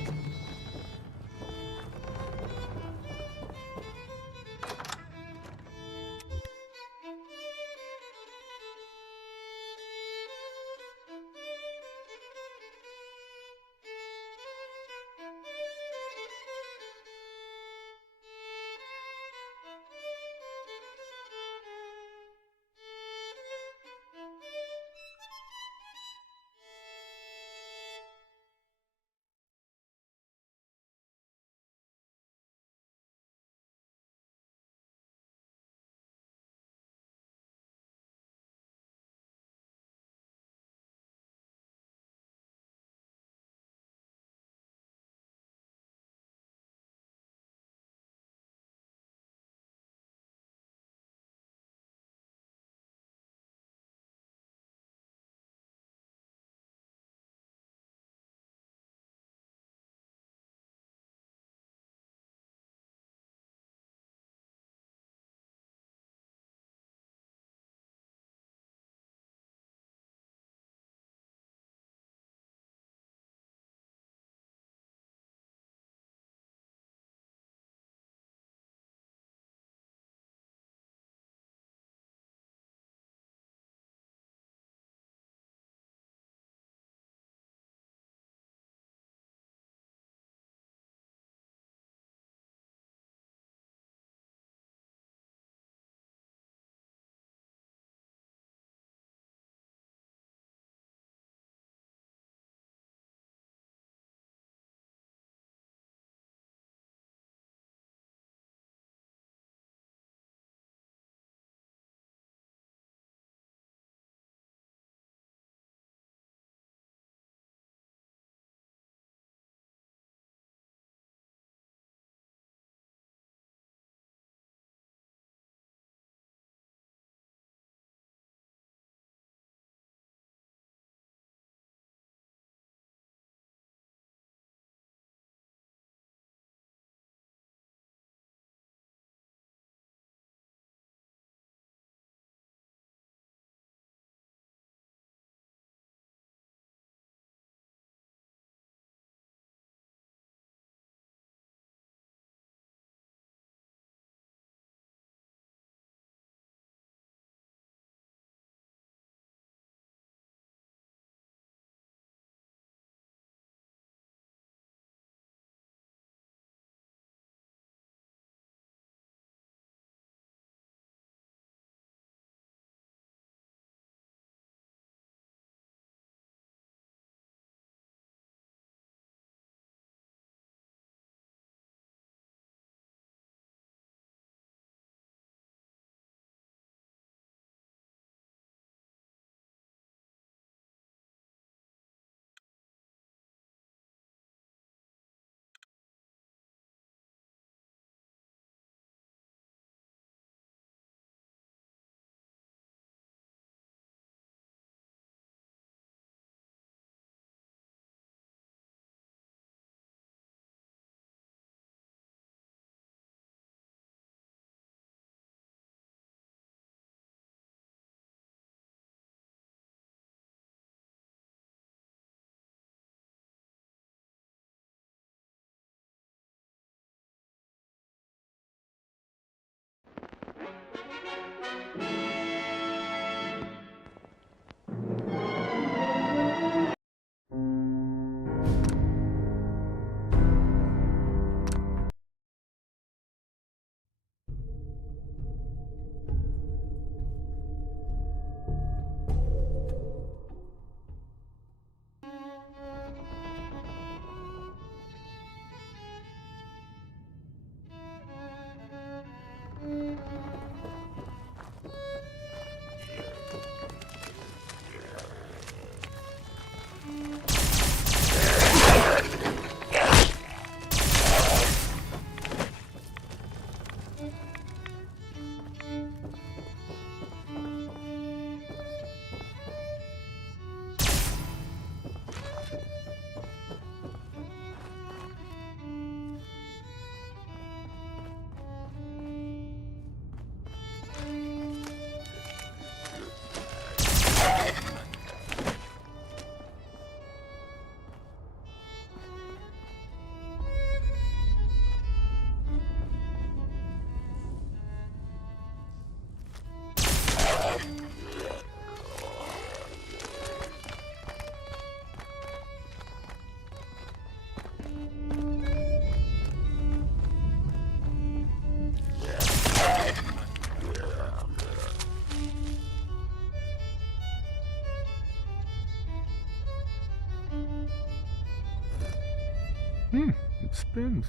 spins.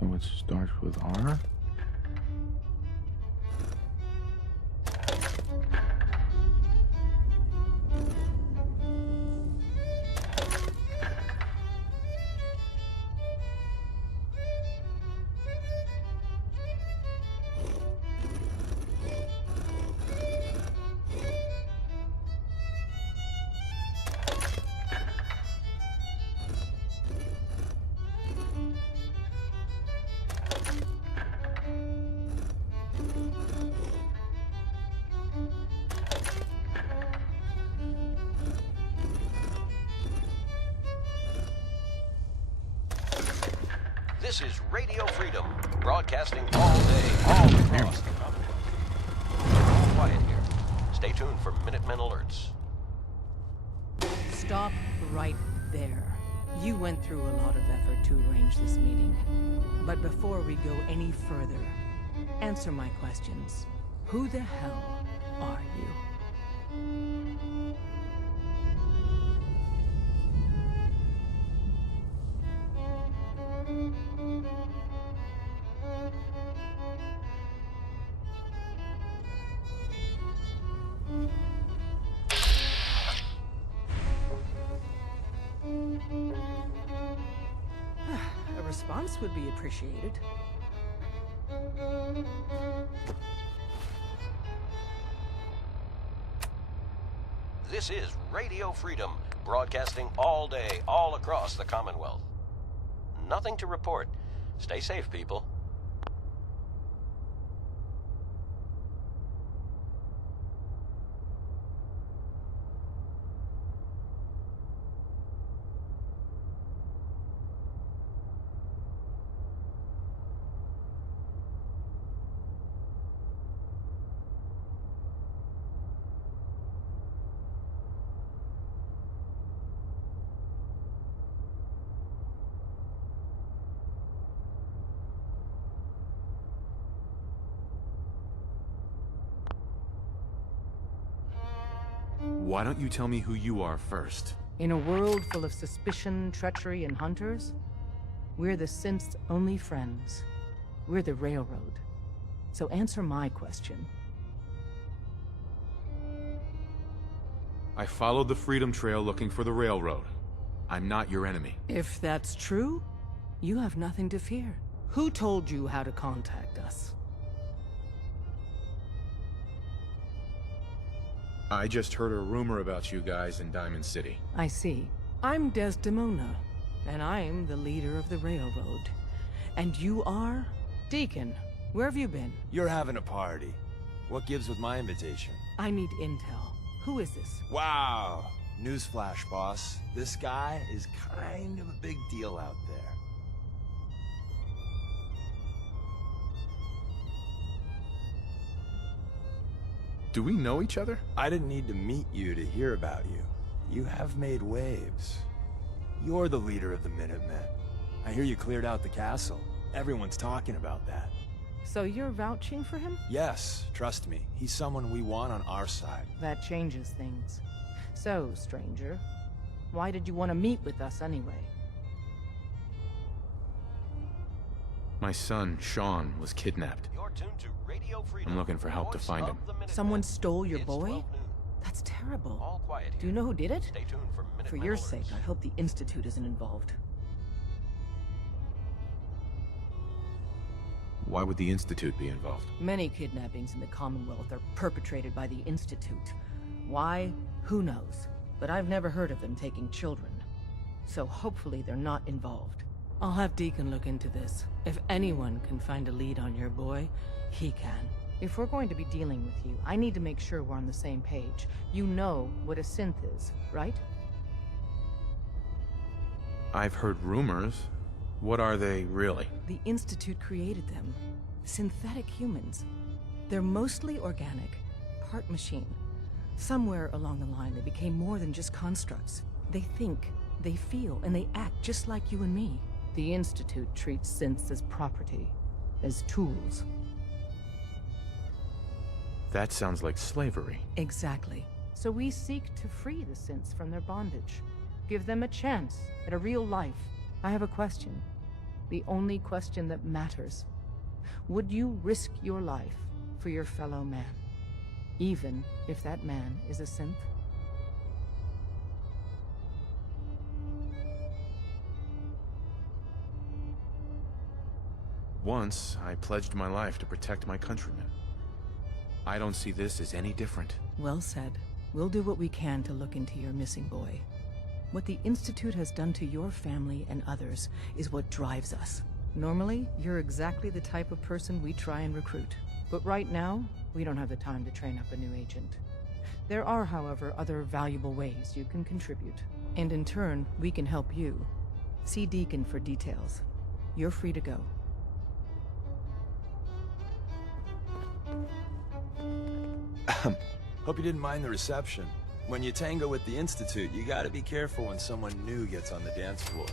So it starts with R? This is Radio Freedom, broadcasting all day, all across the country. All quiet here. Stay tuned for Minutemen alerts. Stop right there. You went through a lot of effort to arrange this meeting. But before we go any further, answer my questions. Who the hell are you? A response would be appreciated. This is Radio Freedom, broadcasting all day, all across the Commonwealth. Nothing to report. Stay safe, people. Why don't you tell me who you are first? In a world full of suspicion, treachery, and hunters, we're the synth's only friends. We're the Railroad. So answer my question. I followed the Freedom Trail looking for the Railroad. I'm not your enemy. If that's true, you have nothing to fear. Who told you how to contact us? I just heard a rumor about you guys in Diamond City. I see. I'm Desdemona, and I'm the leader of the Railroad. And you are? Deacon, where have you been? You're having a party. What gives with my invitation? I need intel. Who is this? Wow. Newsflash, boss. This guy is kind of a big deal out there. Do we know each other? I didn't need to meet you to hear about you. You have made waves. You're the leader of the Minutemen. I hear you cleared out the castle. Everyone's talking about that. So you're vouching for him? Yes, trust me. He's someone we want on our side. That changes things. So, stranger, why did you want to meet with us anyway? My son, Sean, was kidnapped. You're tuned to Radio Freedom. I'm looking for help to find him. Someone stole your boy? That's terrible. All quiet here. Do you know who did it? Stay tuned for Minutemen For your alerts. sake, I hope the Institute isn't involved. Why would the Institute be involved? Many kidnappings in the Commonwealth are perpetrated by the Institute. Why? Who knows? But I've never heard of them taking children. So hopefully they're not involved. I'll have Deacon look into this. If anyone can find a lead on your boy, he can. If we're going to be dealing with you, I need to make sure we're on the same page. You know what a synth is, right? I've heard rumors. What are they, really? The Institute created them. Synthetic humans. They're mostly organic, part machine. Somewhere along the line, they became more than just constructs. They think, they feel, and they act just like you and me. The Institute treats synths as property. as tools. That sounds like slavery. Exactly. So we seek to free the synths from their bondage. Give them a chance at a real life. I have a question. The only question that matters. Would you risk your life for your fellow man? Even if that man is a synth? Once, I pledged my life to protect my countrymen. I don't see this as any different. Well said. We'll do what we can to look into your missing boy. What the Institute has done to your family and others is what drives us. Normally, you're exactly the type of person we try and recruit. But right now, we don't have the time to train up a new agent. There are, however, other valuable ways you can contribute. And in turn, we can help you. See Deacon for details. You're free to go. Hope you didn't mind the reception. When you tango with the Institute, you gotta be careful when someone new gets on the dance floor.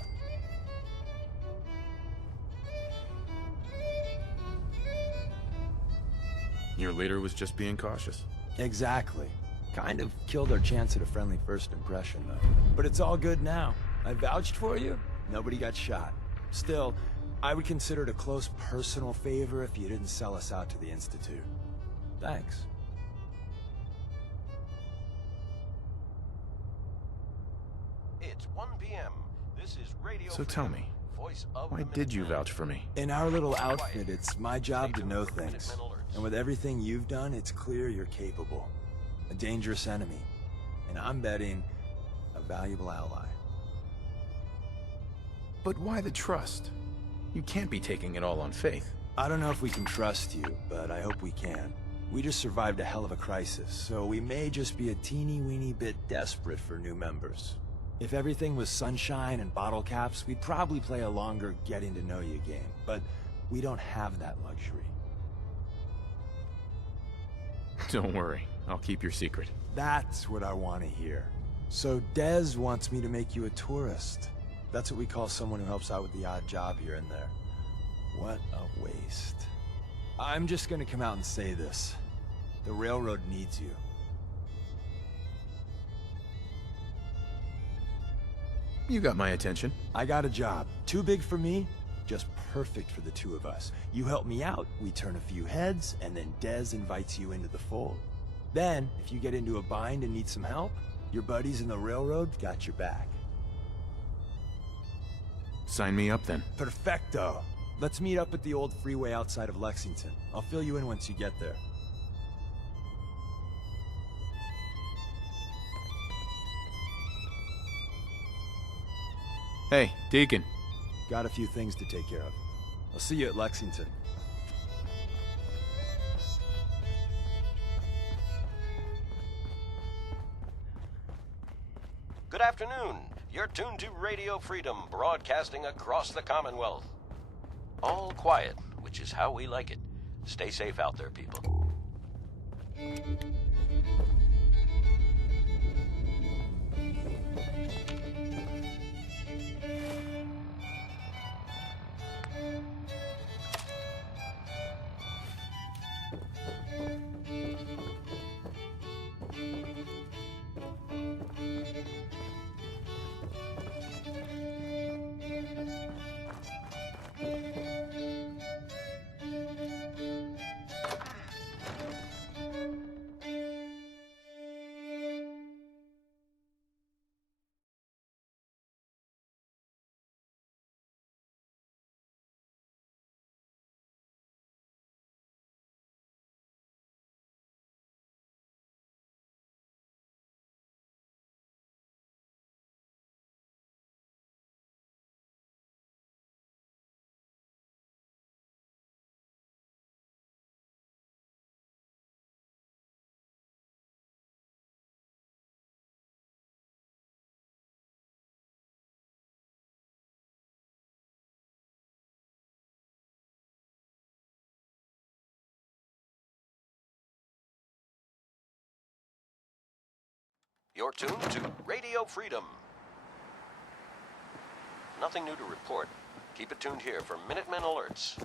Your leader was just being cautious. Exactly. Kind of killed our chance at a friendly first impression, though. But it's all good now. I vouched for you. Nobody got shot. Still, I would consider it a close personal favor if you didn't sell us out to the Institute. Thanks. It's 1 p.m. This is Radio So tell me, Voice of why did you vouch for me? In our little outfit, it's my job to know things. And with everything you've done, it's clear you're capable. A dangerous enemy. And I'm betting, a valuable ally. But why the trust? You can't be taking it all on faith. I don't know if we can trust you, but I hope we can. We just survived a hell of a crisis, so we may just be a teeny-weeny bit desperate for new members. If everything was sunshine and bottle caps, we'd probably play a longer getting-to-know-you game, but we don't have that luxury. Don't worry, I'll keep your secret. That's what I want to hear. So Dez wants me to make you a tourist. That's what we call someone who helps out with the odd job here and there. What a waste. I'm just gonna come out and say this. The railroad needs you. You got my attention. I got a job. Too big for me, just perfect for the two of us. You help me out, we turn a few heads, and then Dez invites you into the fold. Then, if you get into a bind and need some help, your buddies in the railroad got your back. Sign me up then. Perfecto. Let's meet up at the old freeway outside of Lexington. I'll fill you in once you get there. Hey, Deacon. Got a few things to take care of. I'll see you at Lexington. Good afternoon. You're tuned to Radio Freedom, broadcasting across the Commonwealth. All quiet, which is how we like it. Stay safe out there, people. You're tuned to Radio Freedom. Nothing new to report. Keep it tuned here for Minutemen alerts.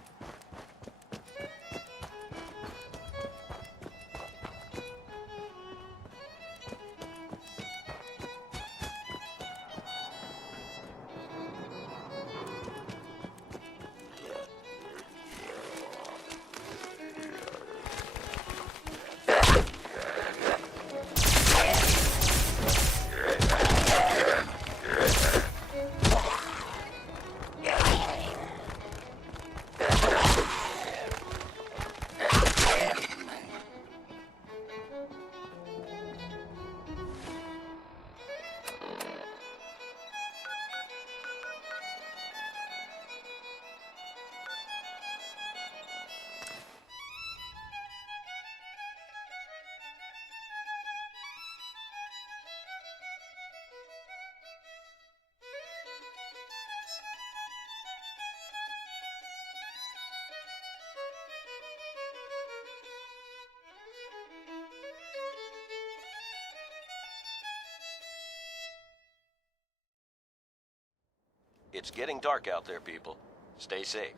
It's getting dark out there, people. Stay safe.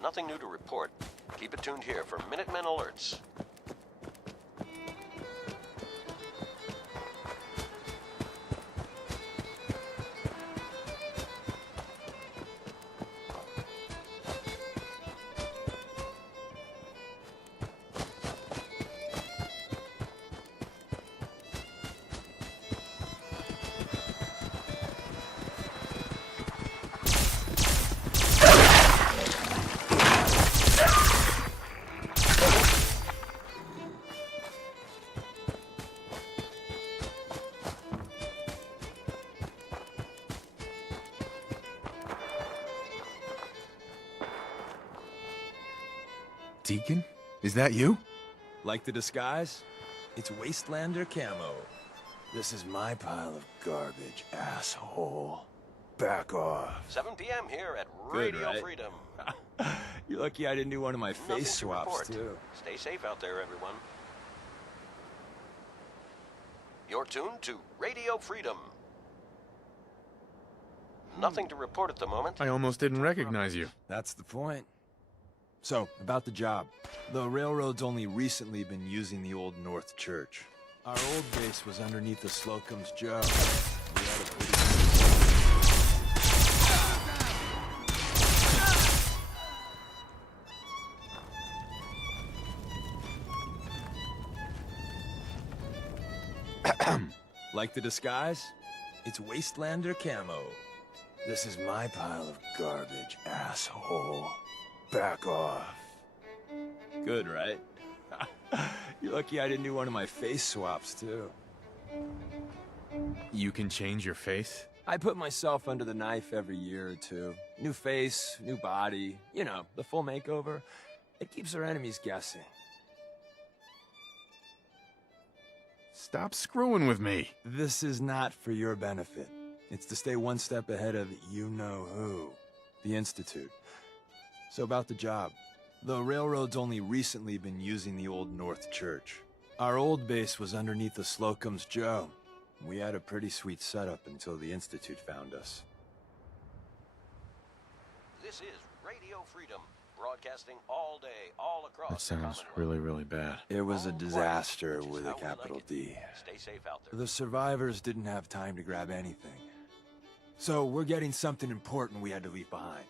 Nothing new to report. Keep it tuned here for Minutemen alerts. Deacon? Is that you? Like the disguise? It's Wastelander camo. This is my pile of garbage, asshole. Back off. 7 p.m. here at Good, Radio right? Freedom. You're lucky I didn't do one of my Nothing face to swaps, report. too. Stay safe out there, everyone. You're tuned to Radio Freedom. Nothing to report at the moment. I almost didn't recognize you. That's the point. So, about the job. The railroad's only recently been using the Old North Church. Our old base was underneath the Slocum's Joe. We had a pretty... Like the disguise? It's Wastelander camo. This is my pile of garbage, asshole. Back off. Good, right? You're lucky I didn't do one of my face swaps, too. You can change your face? I put myself under the knife every year or two. New face, new body, you know, the full makeover. It keeps our enemies guessing. Stop screwing with me. This is not for your benefit. It's to stay one step ahead of you-know-who, the Institute. So about the job. The railroad's only recently been using the Old North Church. Our old base was underneath the Slocum's Joe. We had a pretty sweet setup until the Institute found us. This is Radio Freedom, broadcasting all day, all across That sounds really, really bad. It was a disaster with a capital D. Stay safe out there. The survivors didn't have time to grab anything. So we're getting something important we had to leave behind.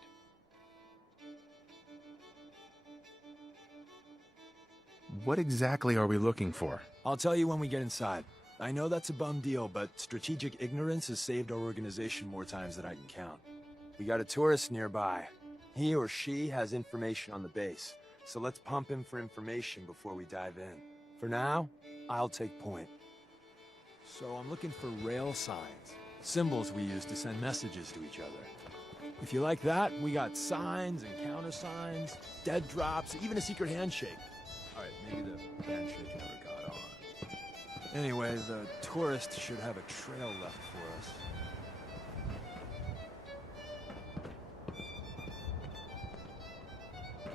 What exactly are we looking for? I'll tell you when we get inside. I know that's a bum deal, but strategic ignorance has saved our organization more times than I can count. We got a tourist nearby. He or she has information on the base, so let's pump him for information before we dive in. For now, I'll take point. So I'm looking for rail signs, symbols we use to send messages to each other. If you like that, we got signs and countersigns, dead drops, even a secret handshake. All right, maybe the handshake never got on. Anyway, the tourist should have a trail left for us.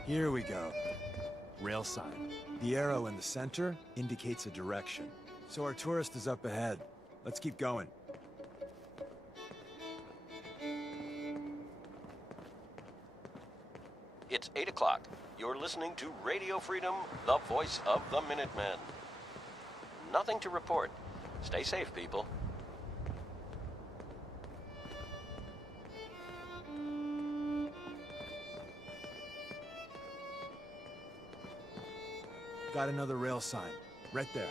Here we go. Rail sign. The arrow in the center indicates a direction. So our tourist is up ahead. Let's keep going. It's 8 o'clock. You're listening to Radio Freedom, the voice of the Minutemen. Nothing to report. Stay safe, people. Got another rail sign. Right there.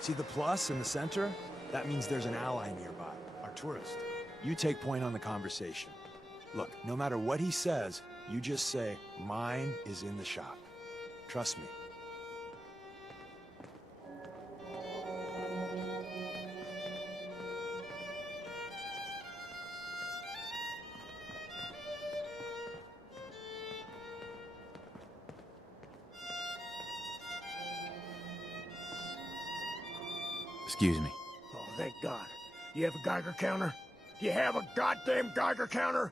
See the plus in the center? That means there's an ally nearby, our tourist. You take point on the conversation. Look, no matter what he says, you just say, mine is in the shop. Trust me. Excuse me. Oh, thank God. You have a Geiger counter? You have a goddamn Geiger counter?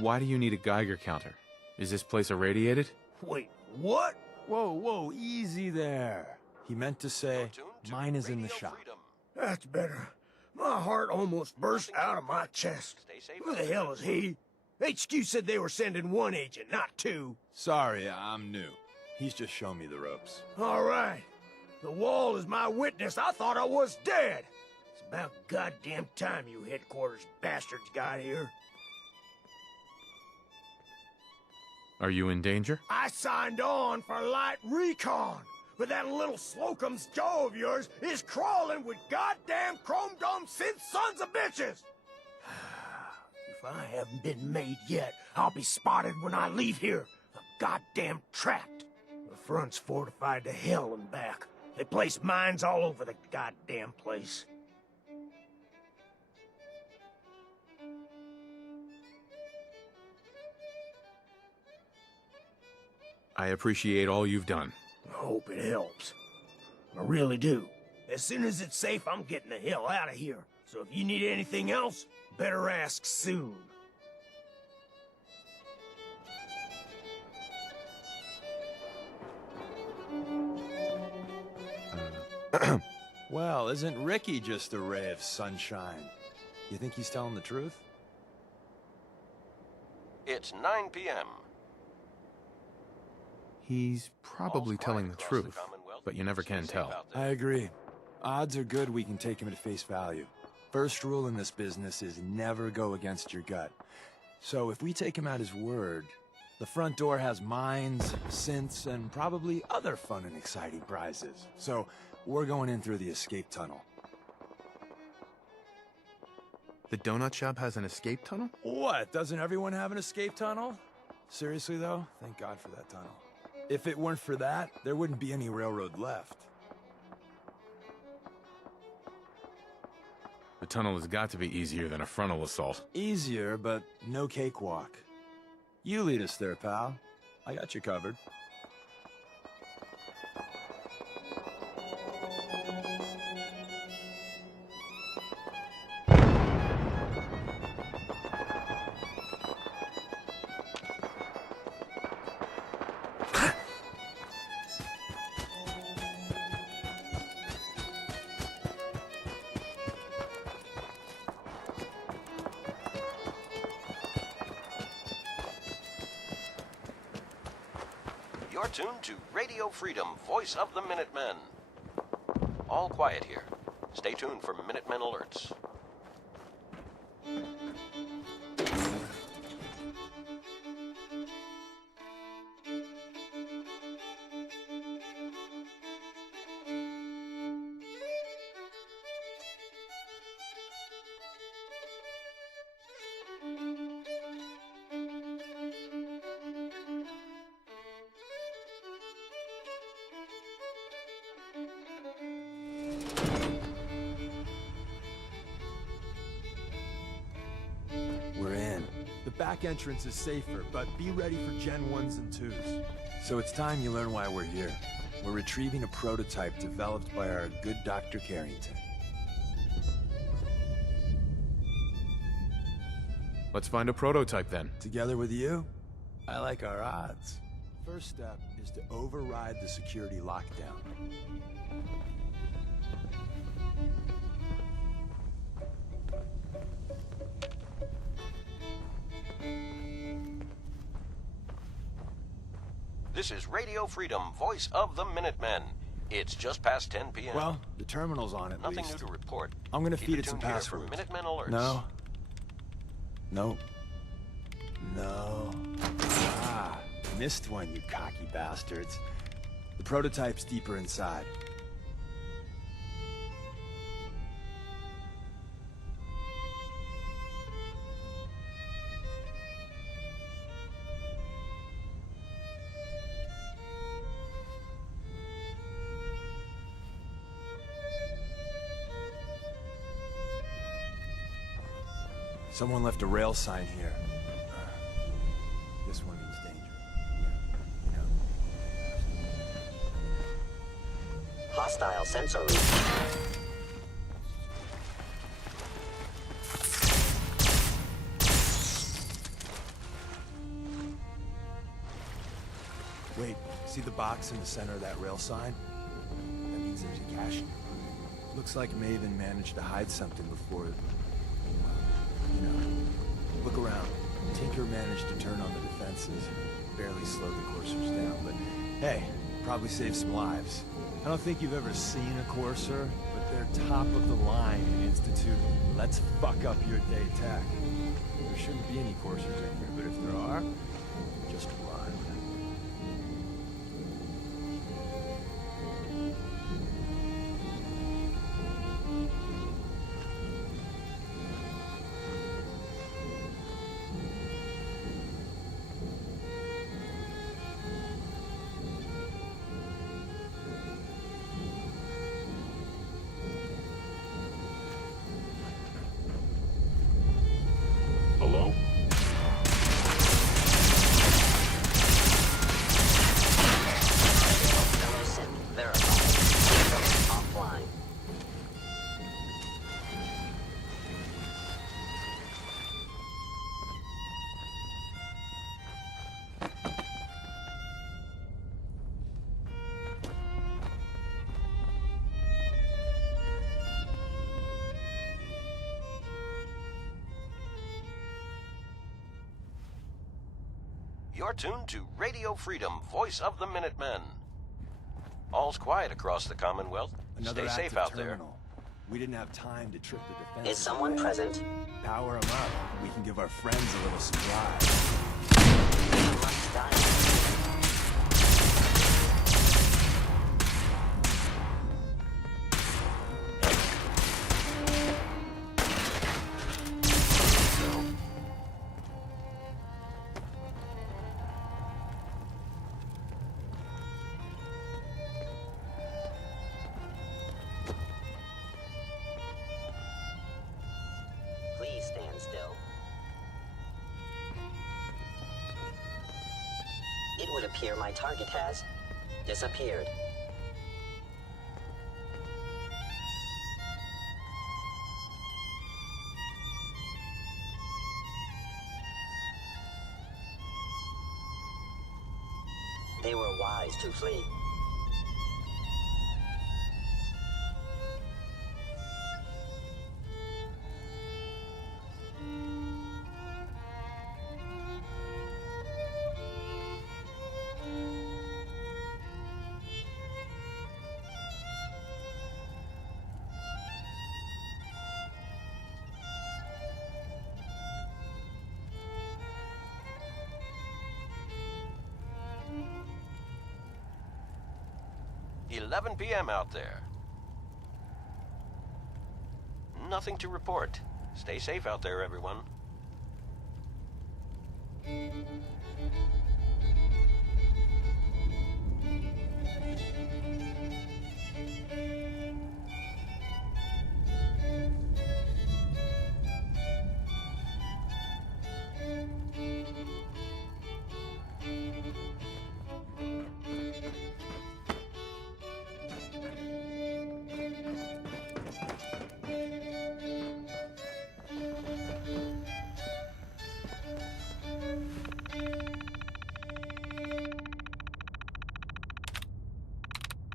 Why do you need a Geiger counter? Is this place irradiated? Wait, what? Whoa, whoa, easy there. He meant to say, mine is in the shop. That's better. My heart almost burst out of my chest. Who the hell is he? HQ said they were sending one agent, not two. Sorry, I'm new. He's just showing me the ropes. All right. The wall is my witness. I thought I was dead. It's about goddamn time you headquarters bastards got here. Are you in danger? I signed on for light recon, but that little Slocum's Joe of yours is crawling with goddamn chrome-dome synth sons of bitches! If I haven't been made yet, I'll be spotted when I leave here. I'm goddamn trapped. The front's fortified to hell and back. They place mines all over the goddamn place. I appreciate all you've done. I hope it helps. I really do. As soon as it's safe, I'm getting the hell out of here. So if you need anything else, better ask soon. Well, isn't Ricky just a ray of sunshine? You think he's telling the truth? It's 9 p.m. He's probably telling the truth, but you never can tell. I agree. Odds are good we can take him at face value. First rule in this business is never go against your gut. So if we take him at his word, the front door has mines, synths, and probably other fun and exciting prizes. So we're going in through the escape tunnel. The donut shop has an escape tunnel? What? Doesn't everyone have an escape tunnel? Seriously though, thank God for that tunnel. If it weren't for that, there wouldn't be any railroad left. The tunnel has got to be easier than a frontal assault. Easier, but no cakewalk. You lead us there, pal. I got you covered. You're tuned to Radio Freedom, voice of the Minutemen. All quiet here. Stay tuned for Minutemen alerts. We're in. The back entrance is safer, but be ready for Gen 1s and 2s. So it's time you learn why we're here. We're retrieving a prototype developed by our good Dr. Carrington. Let's find a prototype then. Together with you? I like our odds. First step is to override the security lockdown. This is Radio Freedom, voice of the Minutemen. It's just past 10 p.m. Well, the terminal's on at Nothing least. new to report. I'm gonna Keep feed it some tuned here for passwords. Minutemen alerts. No. Nope. No. Ah. Missed one, you cocky bastards. The prototype's deeper inside. Someone left a rail sign here. This one means danger. Hostile sensor read. Wait, see the box in the center of that rail sign? That means there's a cache. Looks like Maven managed to hide something before... You know, look around. Tinker managed to turn on the defenses. Barely slowed the coursers down, but hey, probably saved some lives. I don't think you've ever seen a courser, but they're top of the line in Institute. Let's fuck up your day tech. There shouldn't be any coursers in here, but if there are, just run. Hello? Offline. You're tuned to Radio Freedom, voice of the Minutemen. All's quiet across the Commonwealth. Another Stay safe active out there. terminal. We didn't have time to trip the defense. Is someone present? Power them up. We can give our friends a little surprise. Please stand still. It would appear my target has disappeared. They were wise to flee. It's 11 p.m. out there. Nothing to report. Stay safe out there, everyone.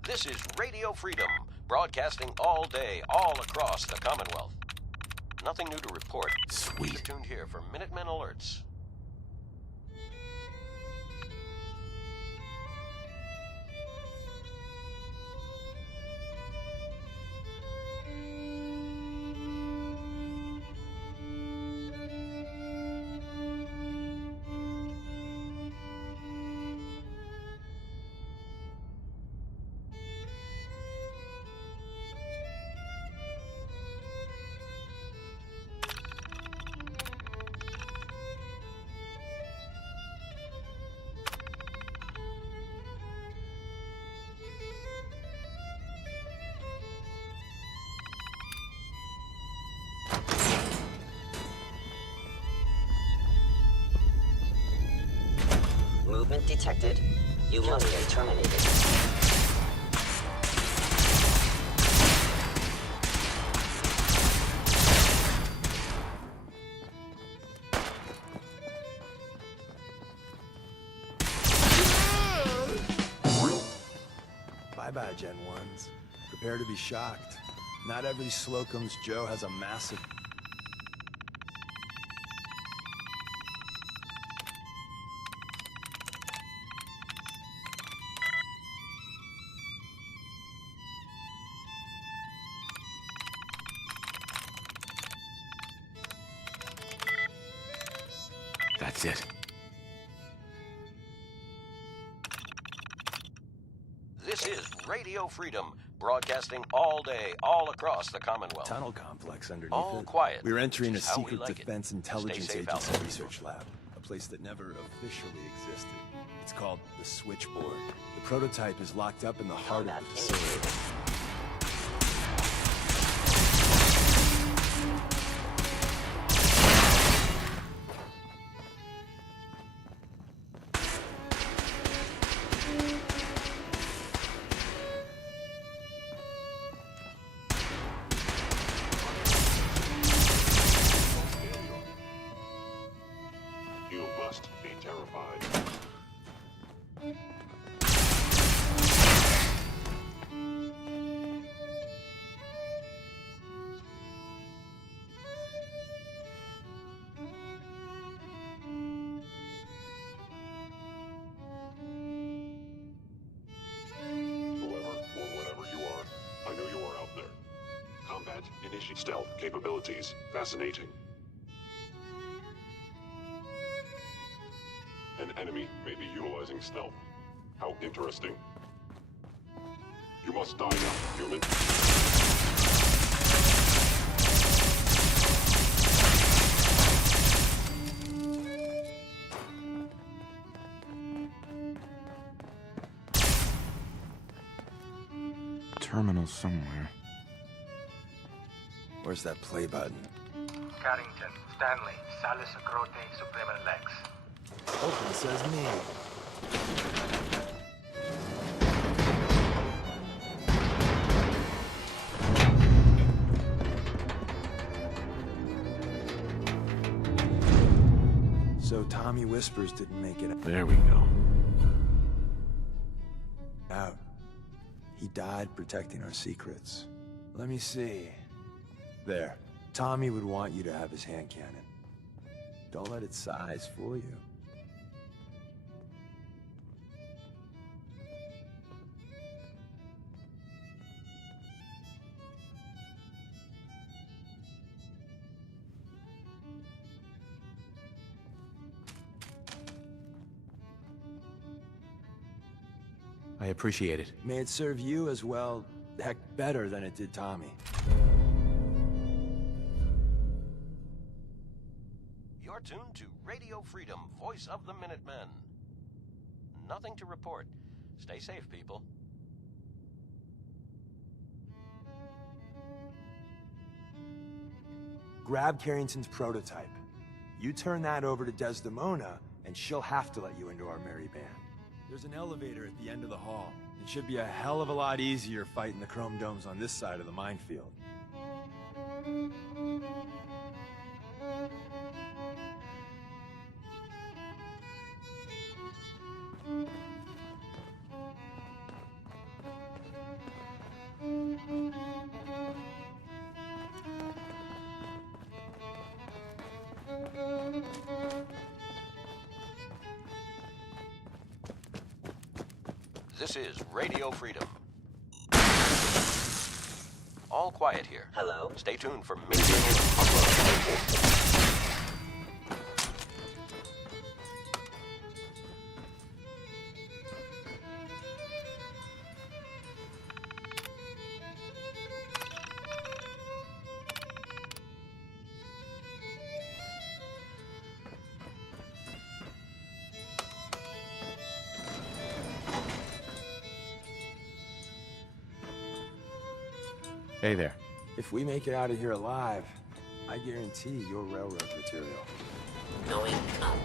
This is Radio Freedom, broadcasting all day, all across the Commonwealth. Nothing new to report. Sweet. Stay tuned here for Minutemen alerts. Movement detected. You must be terminated. Bye-bye, Gen 1s. Prepare to be shocked. Not every Slocum's Joe has a massive... That's it. This is Radio Freedom, broadcasting all day, all across the Commonwealth. Tunnel complex underneath All it. quiet. We're entering a which is how we secret like it. defense intelligence Stay safe out agency there. research lab. A place that never officially existed. It's called the Switchboard. The prototype is locked up in the heart of the facility. You must be terrified. Whoever or whatever you are, I know you are out there. Combat, initiate stealth capabilities. Fascinating. An enemy may be utilizing stealth. How interesting. You must die now, human. Terminal somewhere. Where's that play button? Carrington, Stanley, Salis Acrote, Suprema Lex. Open says me. So Tommy Whispers didn't make it There we go. out. He died protecting our secrets. Let me see. There. Tommy would want you to have his hand cannon. Don't let its size fool you. I appreciate it. May it serve you as well, heck, better than it did Tommy. You're tuned to Radio Freedom, voice of the Minutemen. Nothing to report. Stay safe, people. Grab Carrington's prototype. You turn that over to Desdemona, and she'll have to let you into our merry band. There's an elevator at the end of the hall. It should be a hell of a lot easier fighting the chrome domes on this side of the minefield. This is Radio Freedom. All quiet here. Hello? Stay tuned for Hey there. If we make it out of here alive, I guarantee you're railroad material. Going up.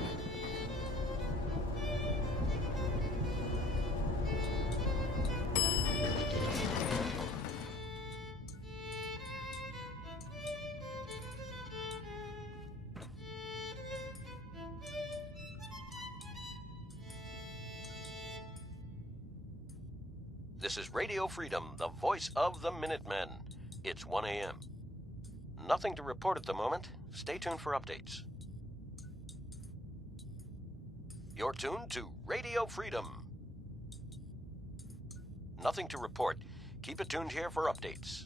This is Radio Freedom, the voice of the Minutemen. It's 1 a.m. Nothing to report at the moment. Stay tuned for updates. You're tuned to Radio Freedom. Nothing to report. Keep it tuned here for updates.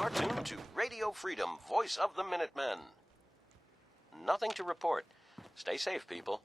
You're tuned to Radio Freedom, voice of the Minutemen. Nothing to report. Stay safe, people.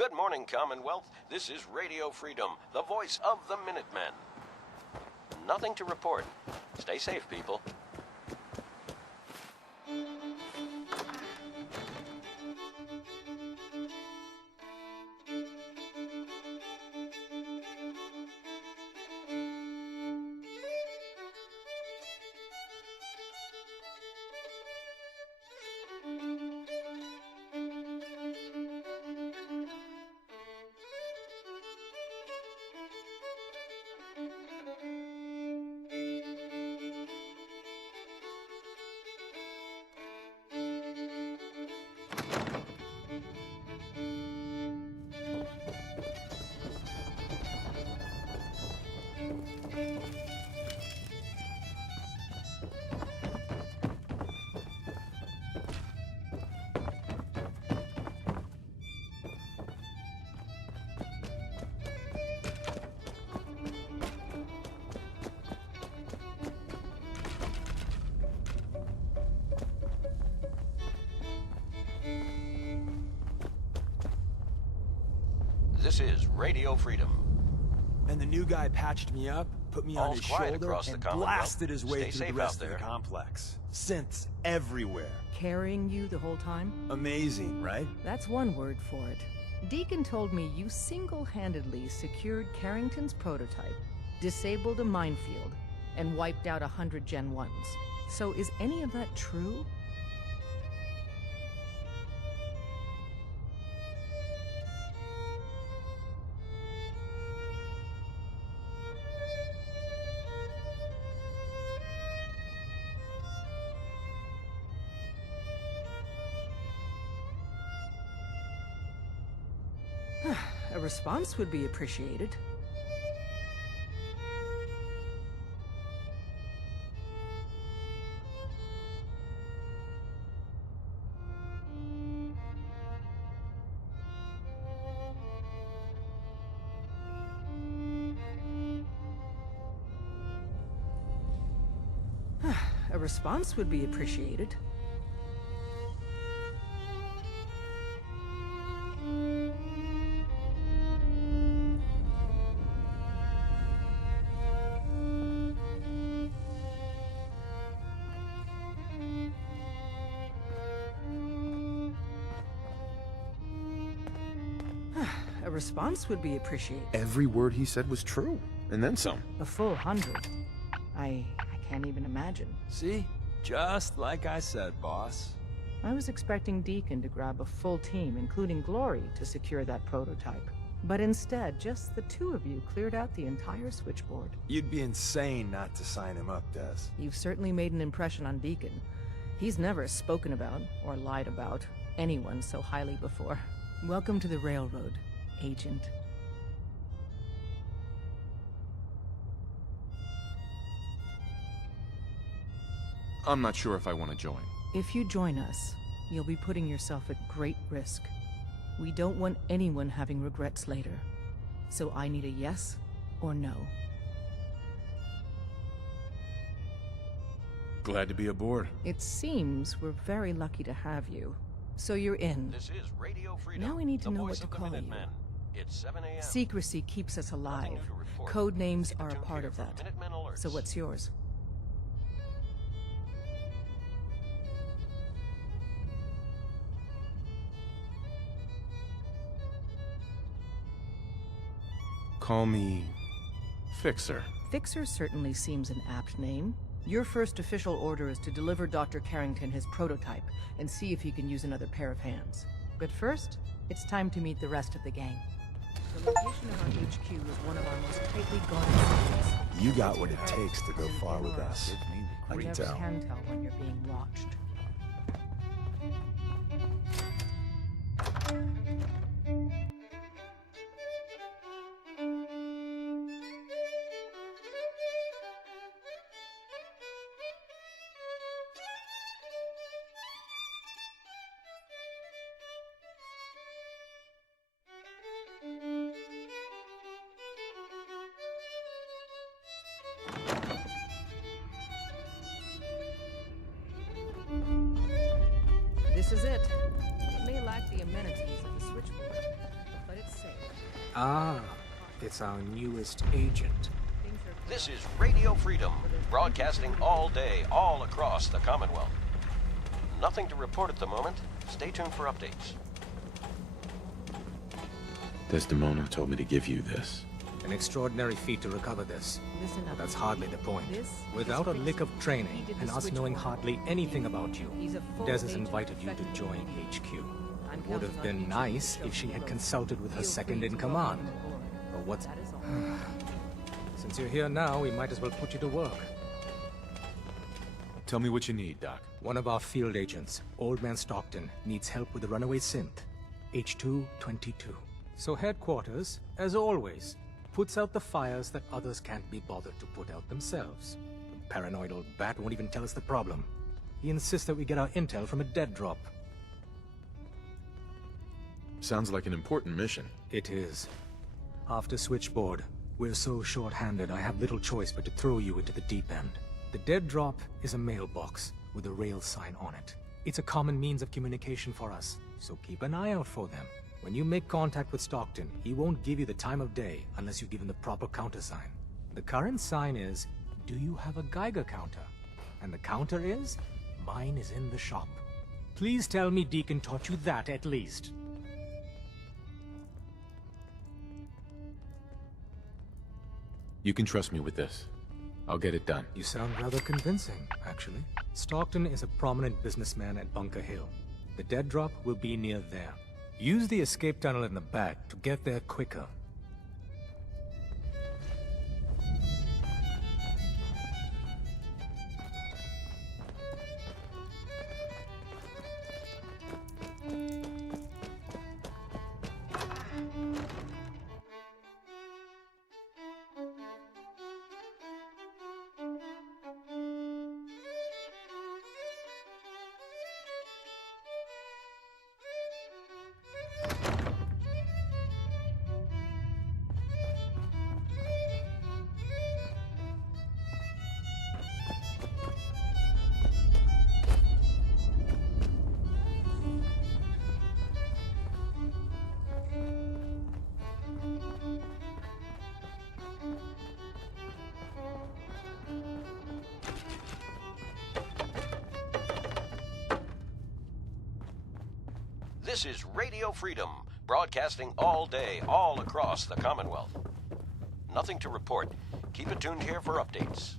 Good morning, Commonwealth. This is Radio Freedom, the voice of the Minutemen. Nothing to report. Stay safe, people. This is Radio Freedom. And the new guy patched me up, put me on All's his quiet shoulder, across the and Commonwealth. blasted his way Stay through safe the rest out of the there. complex. Synths everywhere. Carrying you the whole time? Amazing, right? That's one word for it. Deacon told me you single-handedly secured Carrington's prototype, disabled a minefield, and wiped out 100 Gen 1s. So is any of that true? A response would be appreciated. A response would be appreciated. A response would be appreciated. Every word he said was true, and then some. A full 100. I can't even imagine. See? Just like I said, boss. I was expecting Deacon to grab a full team, including Glory, to secure that prototype. But instead, just the two of you cleared out the entire switchboard. You'd be insane not to sign him up, Des. You've certainly made an impression on Deacon. He's never spoken about, or lied about, anyone so highly before. Welcome to the Railroad, Agent. I'm not sure if I want to join. If you join us, you'll be putting yourself at great risk. We don't want anyone having regrets later. So I need a yes or no. Glad to be aboard. It seems we're very lucky to have you. So you're in. This is Radio Freedom. Now we need to the know what voice to of the call you. Minutemen. It's 7 a.m. Secrecy keeps us alive. Code names are a part of that. Minutemen alerts. So what's yours? Call me Fixer. Fixer certainly seems an apt name. Your first official order is to deliver Dr. Carrington his prototype and see if he can use another pair of hands. But first, it's time to meet the rest of the gang. The location of our HQ is one of our most tightly guarded sectors. You got what it takes to go far with us. I You can never tell. can tell when you're being watched. This is it. It may lack the amenities of the switchboard, but it's safe. Ah, it's our newest agent. This is Radio Freedom, broadcasting all day, all across the Commonwealth. Nothing to report at the moment. Stay tuned for updates. Desdemona told me to give you this. An extraordinary feat to recover this. Listen up. But that's hardly the point. This Without a is lick of Fixer. training, He did and the us knowing switchboard. hardly anything about you, He's a full Des has agent invited you to effectively join engaged. HQ. I'm Would counting have on been each of nice you to if she show had me consulted with her Feel second free in to welcome command. him aboard. But what's... That is all. Since you're here now, we might as well put you to work. Tell me what you need, Doc. One of our field agents, Old Man Stockton, needs help with the runaway synth, H222. So headquarters, as always, puts out the fires that others can't be bothered to put out themselves. The paranoid old bat won't even tell us the problem. He insists that we get our intel from a dead drop. Sounds like an important mission. It is. After Switchboard, we're so short-handed I have little choice but to throw you into the deep end. The dead drop is a mailbox with a rail sign on it. It's a common means of communication for us, so keep an eye out for them. When you make contact with Stockton, he won't give you the time of day unless you give him the proper countersign. The current sign is, do you have a Geiger counter? And the counter is, mine is in the shop. Please tell me Deacon taught you that at least. You can trust me with this. I'll get it done. You sound rather convincing, actually. Stockton is a prominent businessman at Bunker Hill. The dead drop will be near there. Use the escape tunnel in the back to get there quicker. This is Radio Freedom, broadcasting all day, all across the Commonwealth. Nothing to report. Keep it tuned here for updates.